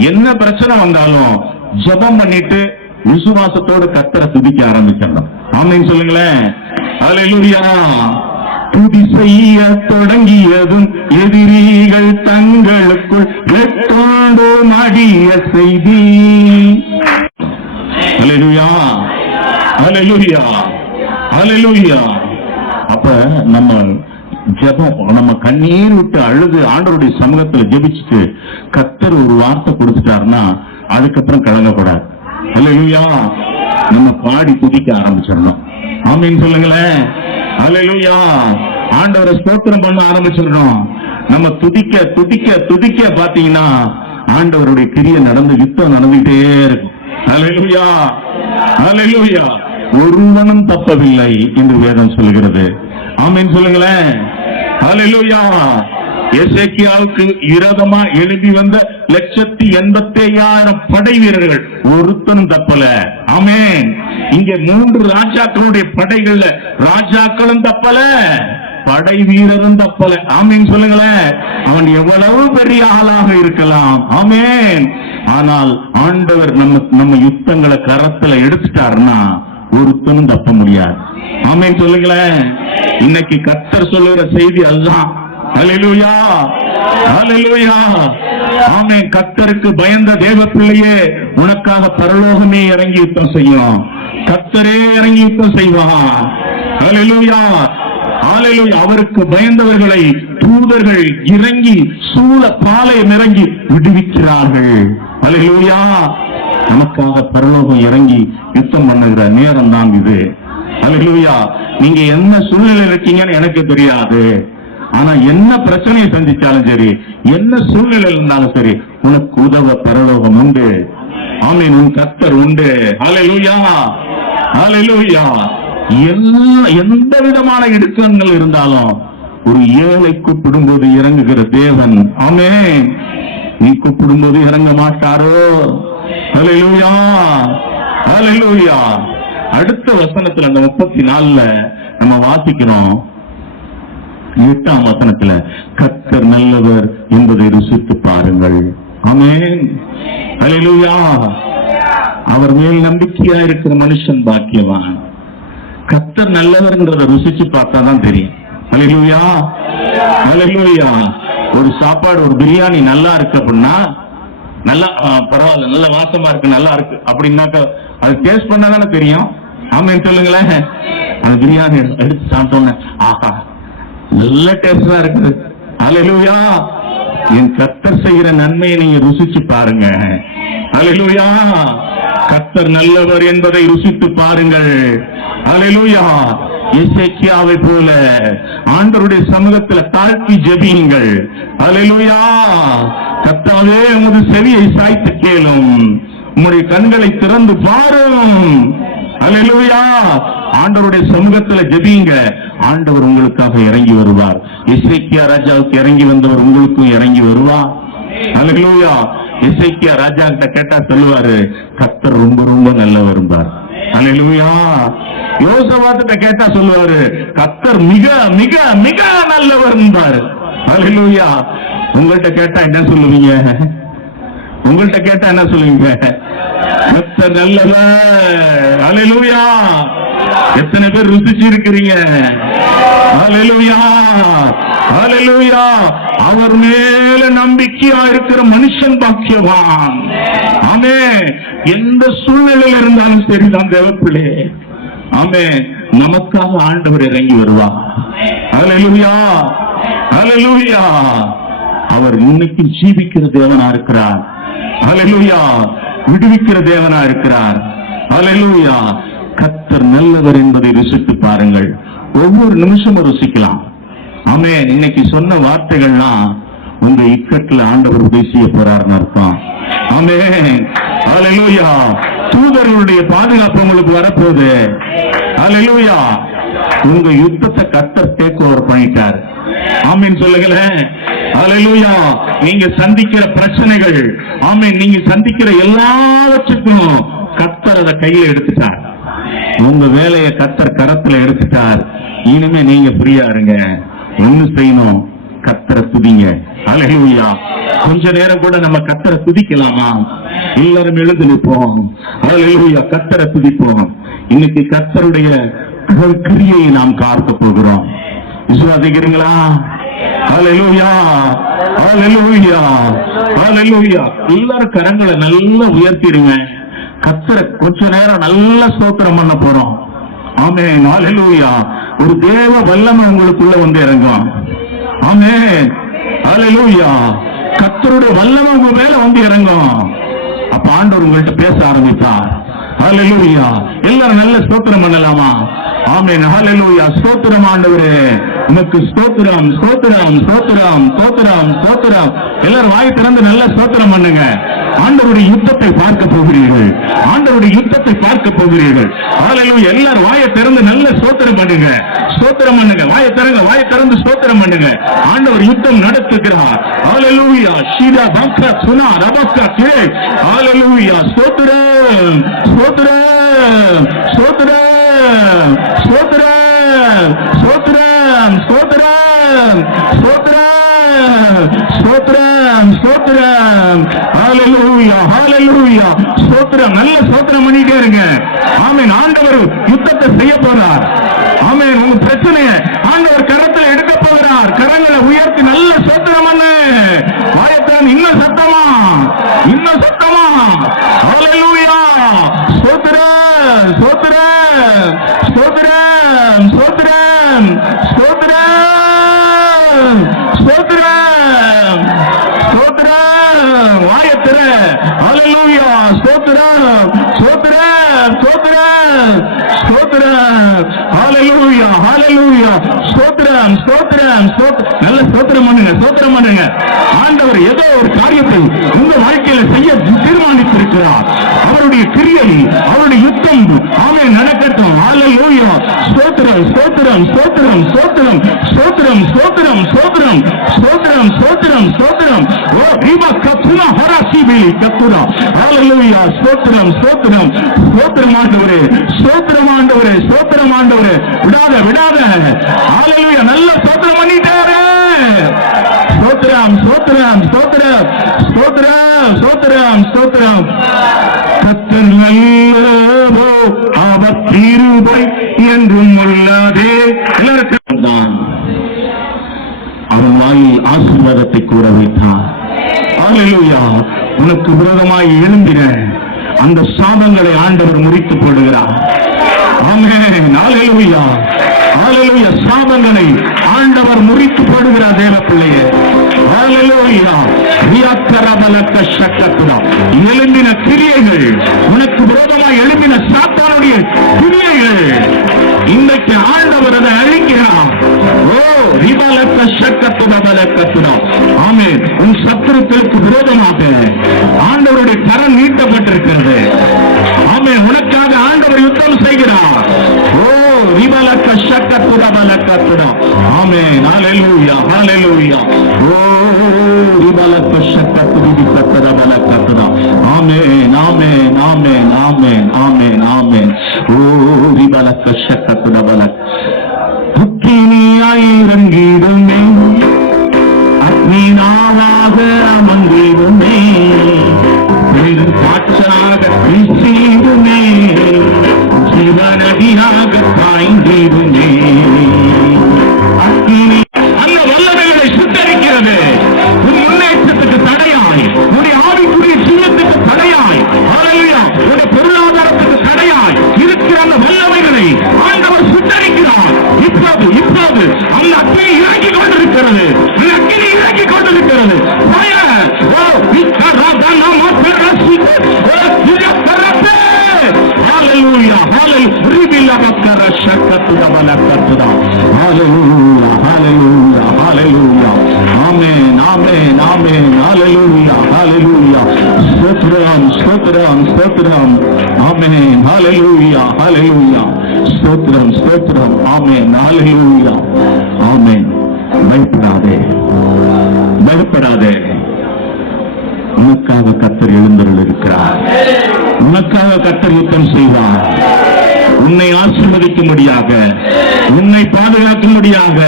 என்ன பிரச்சனை வந்தாலும் ஜெபம் பண்ணிட்டு விசுவாசத்தோடு கர்த்தரை துதிக்க ஆரம்பிக்கணும். ஆமென் சொல்லுங்களேன். அல்லேலூயா. துதி செய்ய தொடங்கியதும் எதிரிகள் தங்களுக்குள் வெட்டோடு மடிய செய்தி. அல்லேலூயா. அல்லேலூயா. அல்லேலூயா. அப்ப நம்ம ஜெபம், நம்ம கண்ணீர் விட்டு அழுது ஆண்டவருடைய சமூகத்துல ஜெபிச்சுட்டு கர்த்தர் ஒரு வார்த்தை கொடுத்துட்டாருன்னா அதுக்கப்புறம் கலங்கக்கூடாது. அல்லேலூயா. நம்ம பாடி துதிக்க ஆரம்பிச்சிடணும். ஆமென் சொல்லுங்களேன். அல்லேலூயா. ஆண்டவரை ஸ்தோத்திரம் பண்ண ஆரம்பிச்சிடணும். நம்ம துதிக்க துதிக்க துதிக்க பாத்தீங்கன்னா ஆண்டவருடைய கிரியை நடந்து யுத்தம் நடந்துகிட்டே இருக்கும். அல்லேலூயா. அல்லேலூயா. ஒருவனும் தப்பவில்லை என்று வேதம் சொல்லுகிறது. ஆமென் சொல்லுங்களேன். அல்லேலூயா. எசேக்கியாவுக்கு விரோதமா எழுதி வந்த 1,85,000 படை வீரர்கள் ஒருத்தனும் தப்பல. ஆமென். இங்க 3 ராஜாக்களுடைய படைகள்ல ராஜாக்களும் தப்பல, படை வீரரும் தப்பல. ஆமென் சொல்லுங்களேன். அவன் எவ்வளவு பெரிய ஆளாக இருக்கலாம். ஆமென். ஆனால் ஆண்டவர் நம்ம யுத்தங்களை கரத்துல எடுத்துட்டாருன்னா ஒருத்தனும் தப்ப முடியாது. ஆமென் சொல்லுங்களேன். இன்னைக்கு கர்த்தர் சொல்லுகிற செய்தி அதுதான். அல்லேலூயா. அல்லேலூயா. ஆமென். கர்த்தருக்கு பயந்த தேவ பிள்ளையே, உனக்காக பரலோகமே இறங்கி யுத்தம் செய்யும். கர்த்தரே இறங்கி யுத்தம் செய்வான். அல்லேலூயா. அல்லேலூயா. அவருக்கு பயந்தவர்களை தூதர்கள் இறங்கி சூழ பாளையம் இறங்கி விடுவிக்கிறார்கள். அல்லேலூயா. நமக்காக பரலோகம் இறங்கி யுத்தம் பண்ணுகிற நேரம் தான் இது. அல்லேலூயா. நீங்க என்ன சூழ்நிலை இருக்கீங்கன்னு எனக்கு தெரியாது, ஆனா என்ன பிரச்சனையை சந்திச்சாலும் சரி, என்ன சூழ்நிலை இருந்தாலும் சரி, உனக்கு உதவ பரலோகம் உண்டு. ஆமென். உன் கர்த்தர் உண்டு. அல்லேலூயா. அல்லேலூயா. எந்த விதமான இடுக்கங்கள் இருந்தாலும் ஒரு ஏழை கூப்பிடும்போது இறங்குகிற தேவன். ஆமென். நீ கூப்பிடும்போது இறங்க மாட்டாரோ? ஹல்லேலூயா, ஹல்லேலூயா. அடுத்த வசனத்துல அந்த 34ல நம்ம வாசிக்கிறோம். 8ஆம் வசனத்துல கர்த்தர் நல்லவர் என்பதை ருசித்து பாருங்கள். ஆமென், ஹல்லேலூயா. அவர் மேல் நம்பிக்கையா இருக்கிற மனுஷன் பாக்கியவான். கர்த்தர் நல்லவர்ன்றத ருசிச்சு பார்த்தாதான் தெரியும். ஹல்லேலூயா, ஹல்லேலூயா. ஒரு சாப்பாடு, ஒரு பிரியாணி நல்லா இருக்கு அப்படின்னா, நல்லா பரவாயில்ல, நல்ல வாசமா இருக்கு, நல்லா இருக்கு அப்படின்னாக்க அது டேஸ்ட் பண்ணாதானே தெரியும். ஆமென் சொல்லுங்களேன். அந்த பிரியாணி எடுத்து சாப்பிட்டோன்னு ஆஹா நல்ல டேஸ்டா இருக்குது. ஹல்லேலூயா. என் கர்த்தர் செய்கிற நன்மையை நீங்க ருசிச்சு பாருங்க. ஹல்லேலூயா. கர்த்தர் நல்லவர் என்பதை ருசித்து பாருங்கள். ஹல்லேலூயா. எசேக்கியாவை போல ஆண்டவருடைய சமூகத்தில் தாழ்த்தி ஜெபியுங்கள். ஹல்லேலூயா. கர்த்தாவே உமது செவியை சாய்த்து கேளும், உம்முடைய கண்களை திறந்து பாரும். ஹல்லேலூயா. ஆண்டவருடைய சமூகத்தில் ஜெபியுங்க. ஆண்டவர் உங்களுக்காக இறங்கி வருவார். எசேக்கியா ராஜாவுக்கு இறங்கி வந்தவர் உங்களுக்கும் இறங்கி வருவார். ஹல்லேலூயா. எசேக்கியா ராஜா கிட்ட கேட்டா சொல்லுவாரு, கர்த்தர் ரொம்ப ரொம்ப நல்லவர் என்பார். ஹல்லேலூயா. யோசபாத்திட்ட கேட்டா சொல்லுவாரு, கர்த்தர் மிக மிக மிக நல்லவர் என்பார். ஹல்லேலூயா. உங்கள்கிட்ட கேட்டா என்ன சொல்லுவீங்க? உங்கள்கிட்ட கேட்டா என்ன சொல்லுவீங்க? கர்த்தர் நல்லவர். ஹல்லேலூயா. எத்தனை பேர் ருசிச்சு இருக்கிறீங்க? ஹல்லேலூயா, ஹல்லேலூயா. அவர் மேல நம்பிக்கையா இருக்கிற மனுஷன் பாக்கியவான். ஆமென். எந்த சூழ்நிலையில் இருந்தாலும் சரிதான் தேவப்பிள்ளை. ஆமென். நமக்காக ஆண்டவர் இறங்கி வருவார். ஹல்லேலூயா, ஹல்லேலூயா. அவர் இன்னைக்கு ஜீவிக்கிற தேவனா இருக்கிறார். ஹல்லேலூயா. விடுவிக்கிற தேவனா இருக்கிறார். ஹல்லேலூயா. கர்த்தர் நல்லவர் என்பதை ருசித்து பாருங்கள். ஒவ்வொரு நிமிஷமும் ருசிக்கலாம். ஆமென். இன்னைக்கு சொன்ன வார்த்தைகள்லாம் உங்க இக்கட்டுல ஆண்டவர் உதவி செய்ய போறாருன்னு அர்த்தம். ஆமென், ஹல்லேலூயா. தூதர்களுடைய பாதுகாப்பு உங்களுக்கு வரப்போகுது. ஹல்லேலூயா. உங்க யுத்தத்தை கர்த்தர் டேக் ஓவர் பண்ணிட்டார். ஆமென் சொல்லுங்களேன். ஹல்லேலூயா. நீங்க சந்திக்கிற பிரச்சனைகள், ஆமென், நீங்க சந்திக்கிற எல்லாவற்றுக்கும் கர்த்தர் அதை கையில எடுத்துட்டார். உங்க வேலையை கர்த்தர் கரத்துல எடுத்துட்டார். இனிமே நீங்க ஃப்ரீயா இருங்க. ஒண்ணு செய்யணும், கர்த்தரை துதிங்க. ஹல்லேலூயா. கொஞ்ச நேரம் கூட நம்ம கர்த்தரை துதிக்கலாமா? எல்லாரும் எழுந்து நிற்போம். ஹல்லேலூயா. கர்த்தரை துதிப்போம். இன்னைக்கு கர்த்தருடைய கிரியை நாம் பார்க்க போகிறோம். விசுவாசிக்கிறீங்களா? ஹல்லேலூயா, ஹல்லேலூயா, ஹல்லேலூயா. எல்லாரும் கரங்களை நல்லா உயர்த்திடுங்க. கர்த்தரை கொஞ்ச நேரம் நல்ல ஸ்தோத்திரம் பண்ண போறோம். ஆமென், ஹல்லேலூயா. ஒரு தேவ வல்லமை உங்களுக்குள்ள வந்து இறங்கும். ஆமென், ஹல்லேலூயா. கர்த்தருடைய வல்லமை உங்க மேல வந்து இறங்கும். அப்ப ஆண்டவர் உங்கள்கிட்ட பேச ஆரம்பித்தார். ஹல்லேலூயா. எல்லாரும் நல்ல ஸ்தோத்திரம் பண்ணலாமா? ஆமென், ஹல்லேலூயா. ஸ்தோத்திரம் ஆண்டவரே, உமக்கு ஸ்தோத்திரம், ஸ்தோத்திரம், ஸ்தோத்திரம், ஸ்தோத்திரம், ஸ்தோத்திரம். எல்லாரும் வாய் திறந்து நல்ல ஸ்தோத்திரம் பண்ணுங்க. ஆண்டவருடைய யுத்தத்தை பார்க்க போகிறீர்கள். ஆண்டவருடைய யுத்தத்தை பார்க்க போகிறீர்கள். ஹல்லேலூயா. எல்லாரும் வாயை திறந்து நல்ல ஸ்தோத்திரம் பண்ணுங்க. ஸ்தோத்திரம் பண்ணுங்க. வாயை திறங்க, வாயை திறந்து ஸ்தோத்திரம் பண்ணுங்க. ஆண்டவர் யுத்தம் நடத்துகிறார். ஹல்லேலூயா. ஷீதா பக்தா சுனா ரபஸ்கா கே. ஹல்லேலூயா. ஸ்தோத்திரம், ஸ்தோத்திரம், ஸ்தோத்திரம், ஸ்தோத்திரம், ஸ்தோத்திரம், ஸ்தோத்திரம், ஸ்தோத்திரம், ஸ்தோத்திரம், ஸ்தோத்திரம். ஹல்லேலூயா, ஹல்லேலூயா. ஸ்தோத்திரம். நல்ல ஸ்தோத்திரம் பண்ணிட்டே இருங்க. ஆமென். ஆண்டவர் யுத்தத்தை செய்ய போறார். ஆமென். உங்க பிரச்சனையை ஆண்டவர் கரத்துல எடுக்க போகிறார். கரங்களை உயர்த்தி நல்ல ஸ்தோத்திரம் பண்ணு. வாயத்தான் இன்னும் சத்தமா, இன்னும் சத்தமா. ஹல்லேலூயா. ஸ்தோத்திரம், ஸ்தோத்திரம், ஸ்தோத்திரம், ஸ்தோத்திரம், ஸ்தோத்திரம், ஸ்தோத்திரம், ஸ்தோத்திரம். வாயத்திர. ஹல்லேலூயா. ஸ்தோத்திரம், ஸ்தோத்திரம், ஸ்தோத்திரம், ஸ்தோத்திரம். ஹல்லேலூயா, ஹல்லேலூயா. ஸ்தோத்திரம், ஸ்தோத்திரம், ஸ்தோத்திரம். நல்ல ஸ்தோத்திரம் பண்ணுங்க, ஸ்தோத்திரம் பண்ணுங்க. ஆண்டவர் ஏதோ ஒரு காரியத்தை உங்க வாழ்க்கையில செய்ய தீர்மானித்திருக்கிறார். அவருடைய கிரியை, அவருடைய யுத்தம், ஆமென், நடக்கட்டும். ஹல்லேலூயா. ஸ்தோத்திரம், ஸ்தோத்திரம். ஸ்தோத்திரம் ஸ்தோத்திரம் ஸ்தோத்திரம் ஸ்தோத்திரம் ஸ்தோத்திரம் ஸ்தோத்திரம் ஸ்தோத்திரம் ஸ்தோத்திரம் ஸ்தோத்திரம். ஓ ரீபா கத்துனா ஹராசிபி கத்துனா. ஹalleluya. ஸ்தோத்திரம் ஸ்தோத்திரம் ஸ்தோத்திரம் ஆண்டவரே, ஸ்தோத்திரம் ஆண்டவரே, ஸ்தோத்திரம் ஆண்டவரே. விடாத விடாத. ஹalleluya. நல்ல ஸ்தோத்திரம் பண்ணிட்டாரே. ஸ்தோத்திரம் ஸ்தோத்திரம் ஸ்தோத்திரம் ஸ்தோத்திரம் ஸ்தோத்திரம் ஸ்தோத்திரம். கர்த்தர் நல்லவோ, அவர் கிருபை என்றும் உள்ளதே. எல்லாருக்கும் தான் அவன் வாயில் ஆசீர்வாதத்தை கூற வைத்தார். ஹalleluya. உனக்கு விரோதமாய் எழும்பின அந்த சாபங்களை ஆண்டவர் முறித்து போடுகிறார். ஆமென். ஹalleluya. ஹalleluya. சாபங்களை ஆண்டவர் முறித்து போடுகிறார் தேவ பிள்ளையே. ஹalleluya. ரியாக்கரபலக்க சக்கத்துனா. எழும்பின கிரியைகள், உனக்கு விரோதமாய் எழும்பின சாத்தானுடைய கிரியைகள், இன்றைக்கு ஆண்டவர் அதை அழிக்கிறார். ஓ ரிபலக்க சக்கத்துனா பலக்கத்துனா. ஆமென். உன் சத்துருக்களுக்கு விரோதமாக ஆண்டவருடைய கரம் நீட்டப்பட்டிருக்கிறது. ஆமென். உனக்காக ஆண்டவர் யுத்தம் செய்கிறார். ஓ ரிபலக்க சக்கத்துனா பலக்கத்துனா. ஆமென். ஹalleluya. ஹalleluya. ஓ ரிபலக்க சக்கத்துனா பலக்கத்துனா. ஆமென். ஆமென். ஆமென். ஆமென். ஆமென். ஆமென். ஓ ரிபலக்க சக்கத்துனா பலக். அக்கினியாய் இறங்கிடுமே, அக்னிநாவாக அமர்ந்திடுமே, காற்றாக வீசிடுமே, ஜீவநதியாக பாய்ந்திடுமே. அக்கினி அந்த வல்லமைகளை சுத்தரிக்கிறது. உன் முன்னேற்றத்துக்கு தடையாய், உன்னுடைய ஆவிக்குரிய ஜீவத்துக்கு தடையாய், ஹalleluya, உன்னுடைய பொருளாதாரத்துக்கு தடையாய் இருக்கிற அந்த வல்லமைகளை ஆண்டவர் சுத்தரிக்கிறார். இப்போது இப்போது அந்த அக்கினி இறங்கிக் கொண்டிருக்கிறது. அந்த அக்கினி இறங்கிக் கொண்டிருக்கிறது. ஹalleluya. ஹalleluya. ஹalleluya. ஹalleluya. ஹalleluya. ஆமென். ஆமென். ஆமென். ஹalleluya. ஹalleluya. ஸ்தோத்திரம் ஸ்தோத்திரம் ஸ்தோத்திரம். ஆமென். ஹalleluya. ஹalleluya. ஸ்தோத்திரம் ஸ்தோத்திரம். ஆமென். ஹalleluya. ஆமென். பயப்படாதே, பயப்படாதே. உனக்காக கர்த்தர் எழுந்தருள் இருக்கிறார். உனக்காக கர்த்தர் யுத்தம் செய்வார். உன்னை ஆசீர்வதிக்கும்படியாக, உன்னை பாதுகாக்கும்படியாக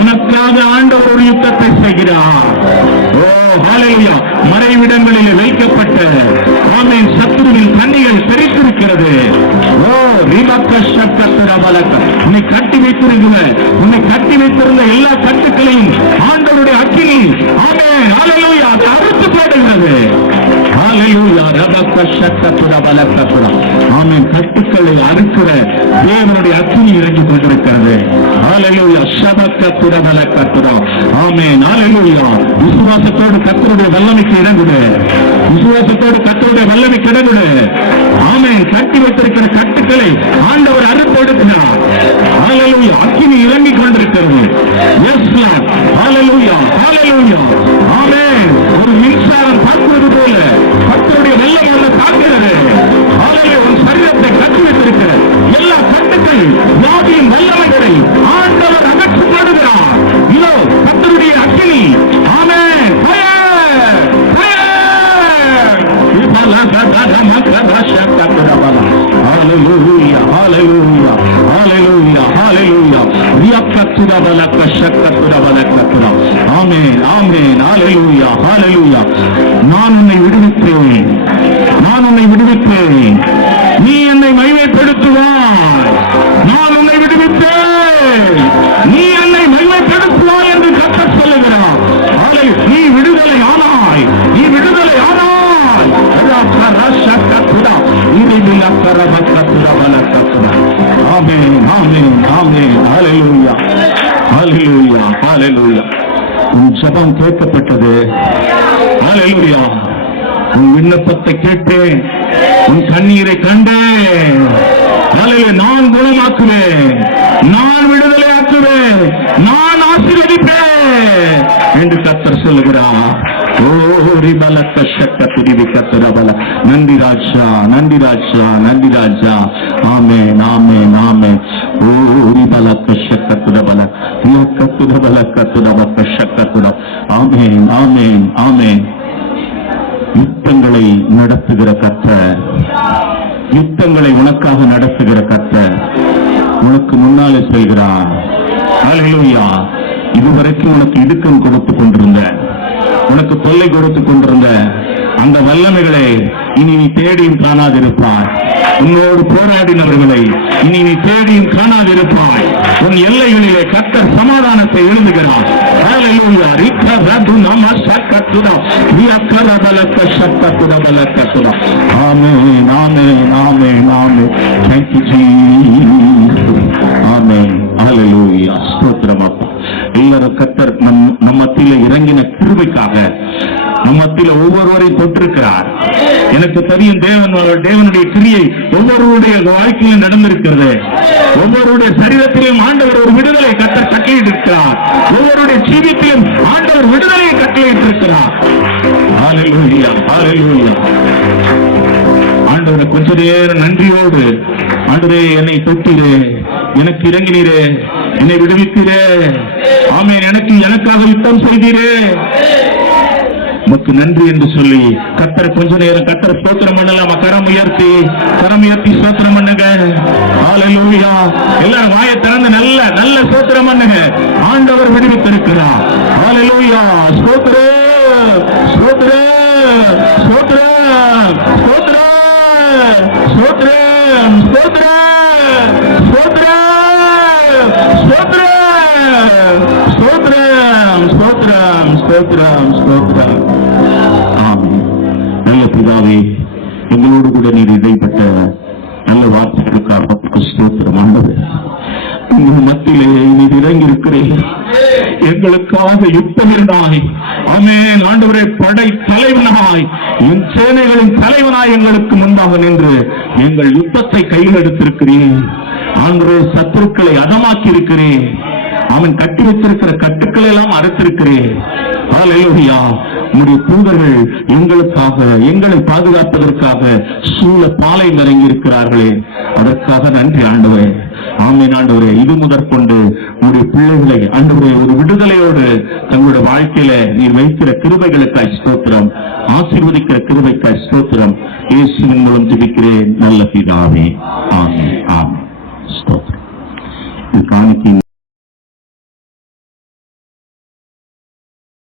உனக்காக ஆண்டவர் ஒரு யுத்தத்தை செய்கிறார். ஓ ஹalleluya. மறைவிடங்களில் வைக்கப்பட்ட ஆமென் சத்துருவின் கண்ணிகள் தெரித்திருக்கிறது. ஓ ரிபக்க சக்கத்துனா பலக்க. உன்னை கட்டி வைத்திருக்கிற, உன்னை கட்டி வைத்திருந்த எல்லா கட்டுக்களையும் ஆண்டவருடைய அக்கினி ஆமென் ஹalleluya அறுத்து போடுகிறது. ஹalleluya. ரபக்க சக்கத்துனா பலக்கத்துனா. ஆமென். கட்டுக்களை அறுக்கிற தேவனுடைய அக்கினி இறங்கி கொண்டிருக்கிறது. ஹalleluya. சபக்கத்துனா பலக்கத்துனா. ஆமென். ஹalleluya. விசுவாசத்தோடு கர்த்தருடைய வல்லமைக்கு இறங்குடு. விசுவாசத்தோடு கர்த்தருடைய வல்லமைக்கு இறங்குடு. ஆமென். கட்டி வைத்திருக்கிற கட்டுக்களை ஆண்டவர் அறுத்து எடுக்கிறார். ஹalleluya. அக்கினி இறங்கி கொண்டிருக்கிறது. Yes Lord. ஹalleluya. ஹalleluya. ஆமென். ஒரு மின்சாரம் தாக்குவது போல கர்த்தருடைய வல்லமை தாக்குகிறது. ஹalleluya. உன் சரீரத்தை கட்டி வைத்திருக்கிற எல்லா கட்டுக்கள், வியாதியின் வல்லமைகளை ஆண்டவர் அகற்றி போடுகிறார். இதோ கர்த்தருடைய அக்கினி. ஆமென். Fire fire. ஹalleluya. ஹalleluya. ஹalleluya. ஹalleluya. ரியக்கத்துனா பலக்க சக்கத்துனா பலக்கத்துனா. ஆமென். ஆமென். ஹalleluya. ஹalleluya. நான் உன்னை விடுவித்தேன், நான் உன்னை விடுவித்தேன், நீ என்னை மகிமைப்படுத்துவாய். நான் உன்னை விடுவித்தேன், நீ என்னை மகிமைப்படுத்துவாய் என்று கர்த்தர் சொல்லுகிறார். நீ விடுதலை ஆனாய், நீ விடுதலை ஆனாய். ஆமென். ஆமென். ஆமென். ஹalleluya. ஹalleluya. ஹalleluya. உன் ஜெபம் கேட்கப்பட்டது. ஹalleluya. உன் விண்ணப்பத்தை கேட்டேன், உன் கண்ணீரை கண்டேன். ஹalleluya. நான் குணமாக்குவேன், நான் விடுதலை ஆக்குவேன், நான் ஆசீர்வதிப்பேன் என்று கர்த்தர் சொல்லுகிறார். நன்றி ராஜா, நன்றி ராஜா, நன்றி ராஜா. ஆமென். ஆமென். ஆமென். ஓரி பலக்க சக்கத்துட பல கத்துட பல கத்துட பக்க சக்கத்துட. ஆமென், ஆமென், ஆமென். யுத்தங்களை நடத்துகிற கர்த்தர், யுத்தங்களை உனக்காக நடத்துகிற கர்த்தர் உனக்கு முன்னாலே செல்கிறார். ஹல்லேலூயா. இதுவரைக்கும் உனக்கு இடுக்கம் கொடுத்து கொண்டிருந்த, உனக்கு தொல்லை கொடுத்து கொண்டிருந்த அந்த வல்லமைகளை இனி நீ தேடியும் காணாதிருப்பாய். உன்னோடு போராடினவர்களை இனி நீ தேடியும் காணாதிருப்பாய். உன் எல்லைகளிலே கர்த்தர் சமாதானத்தை எழுதுகிறார். ஹல்லேலூயா. ரிக்கரது நமசக்கத்துதா வியக்கரபலக்க சக்கத்துதபலக்கத்துதா. ஆமென், ஆமென், ஆமென், ஆமென். Thank you Jesus. ஆமென். ஹல்லேலூயா. ஸ்தோத்திரம் அப்பா. எல்லாரும் கர்த்தர் நம்ம மத்தியில இறங்கின கிருபைக்காக நம்ம மத்தியில ஒவ்வொருவரையும் தொட்டிருக்கிறார். எனக்கு தெரியும் தேவனுடைய கிரியை ஒவ்வொருவருடைய வாழ்க்கையிலும் நடந்திருக்கிறது. ஒவ்வொருடைய சரீரத்திலும் ஆண்டவர் ஒரு விடுதலை கர்த்தர் கட்டளையிட்டிருக்கிறார். ஒவ்வொருடைய ஜீவித்திலும் ஆண்டவர் விடுதலையை கட்டளையிட்டிருக்கிறார். ஹல்லேலூயா, ஹல்லேலூயா. ஆண்டவரை கொஞ்ச நேரம் நன்றியோடு, ஆண்டவரே என்னை தொட்டீரே, எனக்கு இறங்கினீரே, என்னை விடுவித்தீரே, ஆமென், எனக்காக யுத்தம் செய்தீரே, உமக்கு நன்றி என்று சொல்லி கர்த்தரை கொஞ்ச நேரம் கர்த்தரை ஸ்தோத்திரம் பண்ணலாமா? கரம் உயர்த்தி ஸ்தோத்திரம் பண்ணுங்க. ஹல்லேலூயா. எல்லாரும் வாயை திறந்து நல்ல ஸ்தோத்திரம் பண்ணுங்க. ஆண்டவர் விடுவித்திருக்கிறார். ஹல்லேலூயா. ஸ்தோத்திரம், ஸ்தோத்திரம், ஸ்தோத்திரம், ஸ்தோத்திரம், ஸ்தோத்திரம், ஸ்தோத்திரம், ஸ்தோத்திரம், ஸ்தோத்திரம், ஸ்தோத்திரம், ஸ்தோத்திரம், ஸ்தோத்திரம். ஆமென். நல்ல பிதாவே, எங்களோடு கூட நீர் இடைப்பட்ட நல்ல வார்த்தைகளுக்காக ஸ்தோத்திரம். ஆண்டவரே, உங்கள் மத்தியிலே நீர் இறங்கி இருக்கிறீர். எங்களுக்காக யுத்த வீரனாய், ஆமென் ஆண்டவரே, படை தலைவனாய், என் சேனைகளின் தலைவனாய் எங்களுக்கு முன்பாக நின்று எங்கள் யுத்தத்தை கையில் எடுத்திருக்கிறேன். ஆண்டவரே, சத்துருக்களை அதமாக்கி இருக்கிறேன். அவன் கட்டி வைத்திருக்கிற கட்டுக்களை எல்லாம் அறுத்திருக்கிறேன். ஹல்லேலூயா. உம்முடைய தூதர்கள் எங்களுக்காக, எங்களை பாதுகாப்பதற்காக சூழ பாலை இறங்கி இருக்கிறார்களே, அதற்காக நன்றி ஆண்டவரே. ஆமென் ஆண்டவரே. இது முதற்கொண்டு உங்களுடைய பிள்ளைகளை ஆண்டவரே ஒரு விடுதலையோடு தங்களுடைய வாழ்க்கையில நீர் வைக்கிற கிருபைகளுக்காய் ஸ்தோத்திரம், ஆசீர்வதிக்கிற கிருபைக்காய் ஸ்தோத்திரம். இயேசுவின் மூலம் ஜெபிக்கிறேன் நல்ல பிதாவே. ஆமென், ஆமென். ஸ்தோத்திரம். காணிக்கை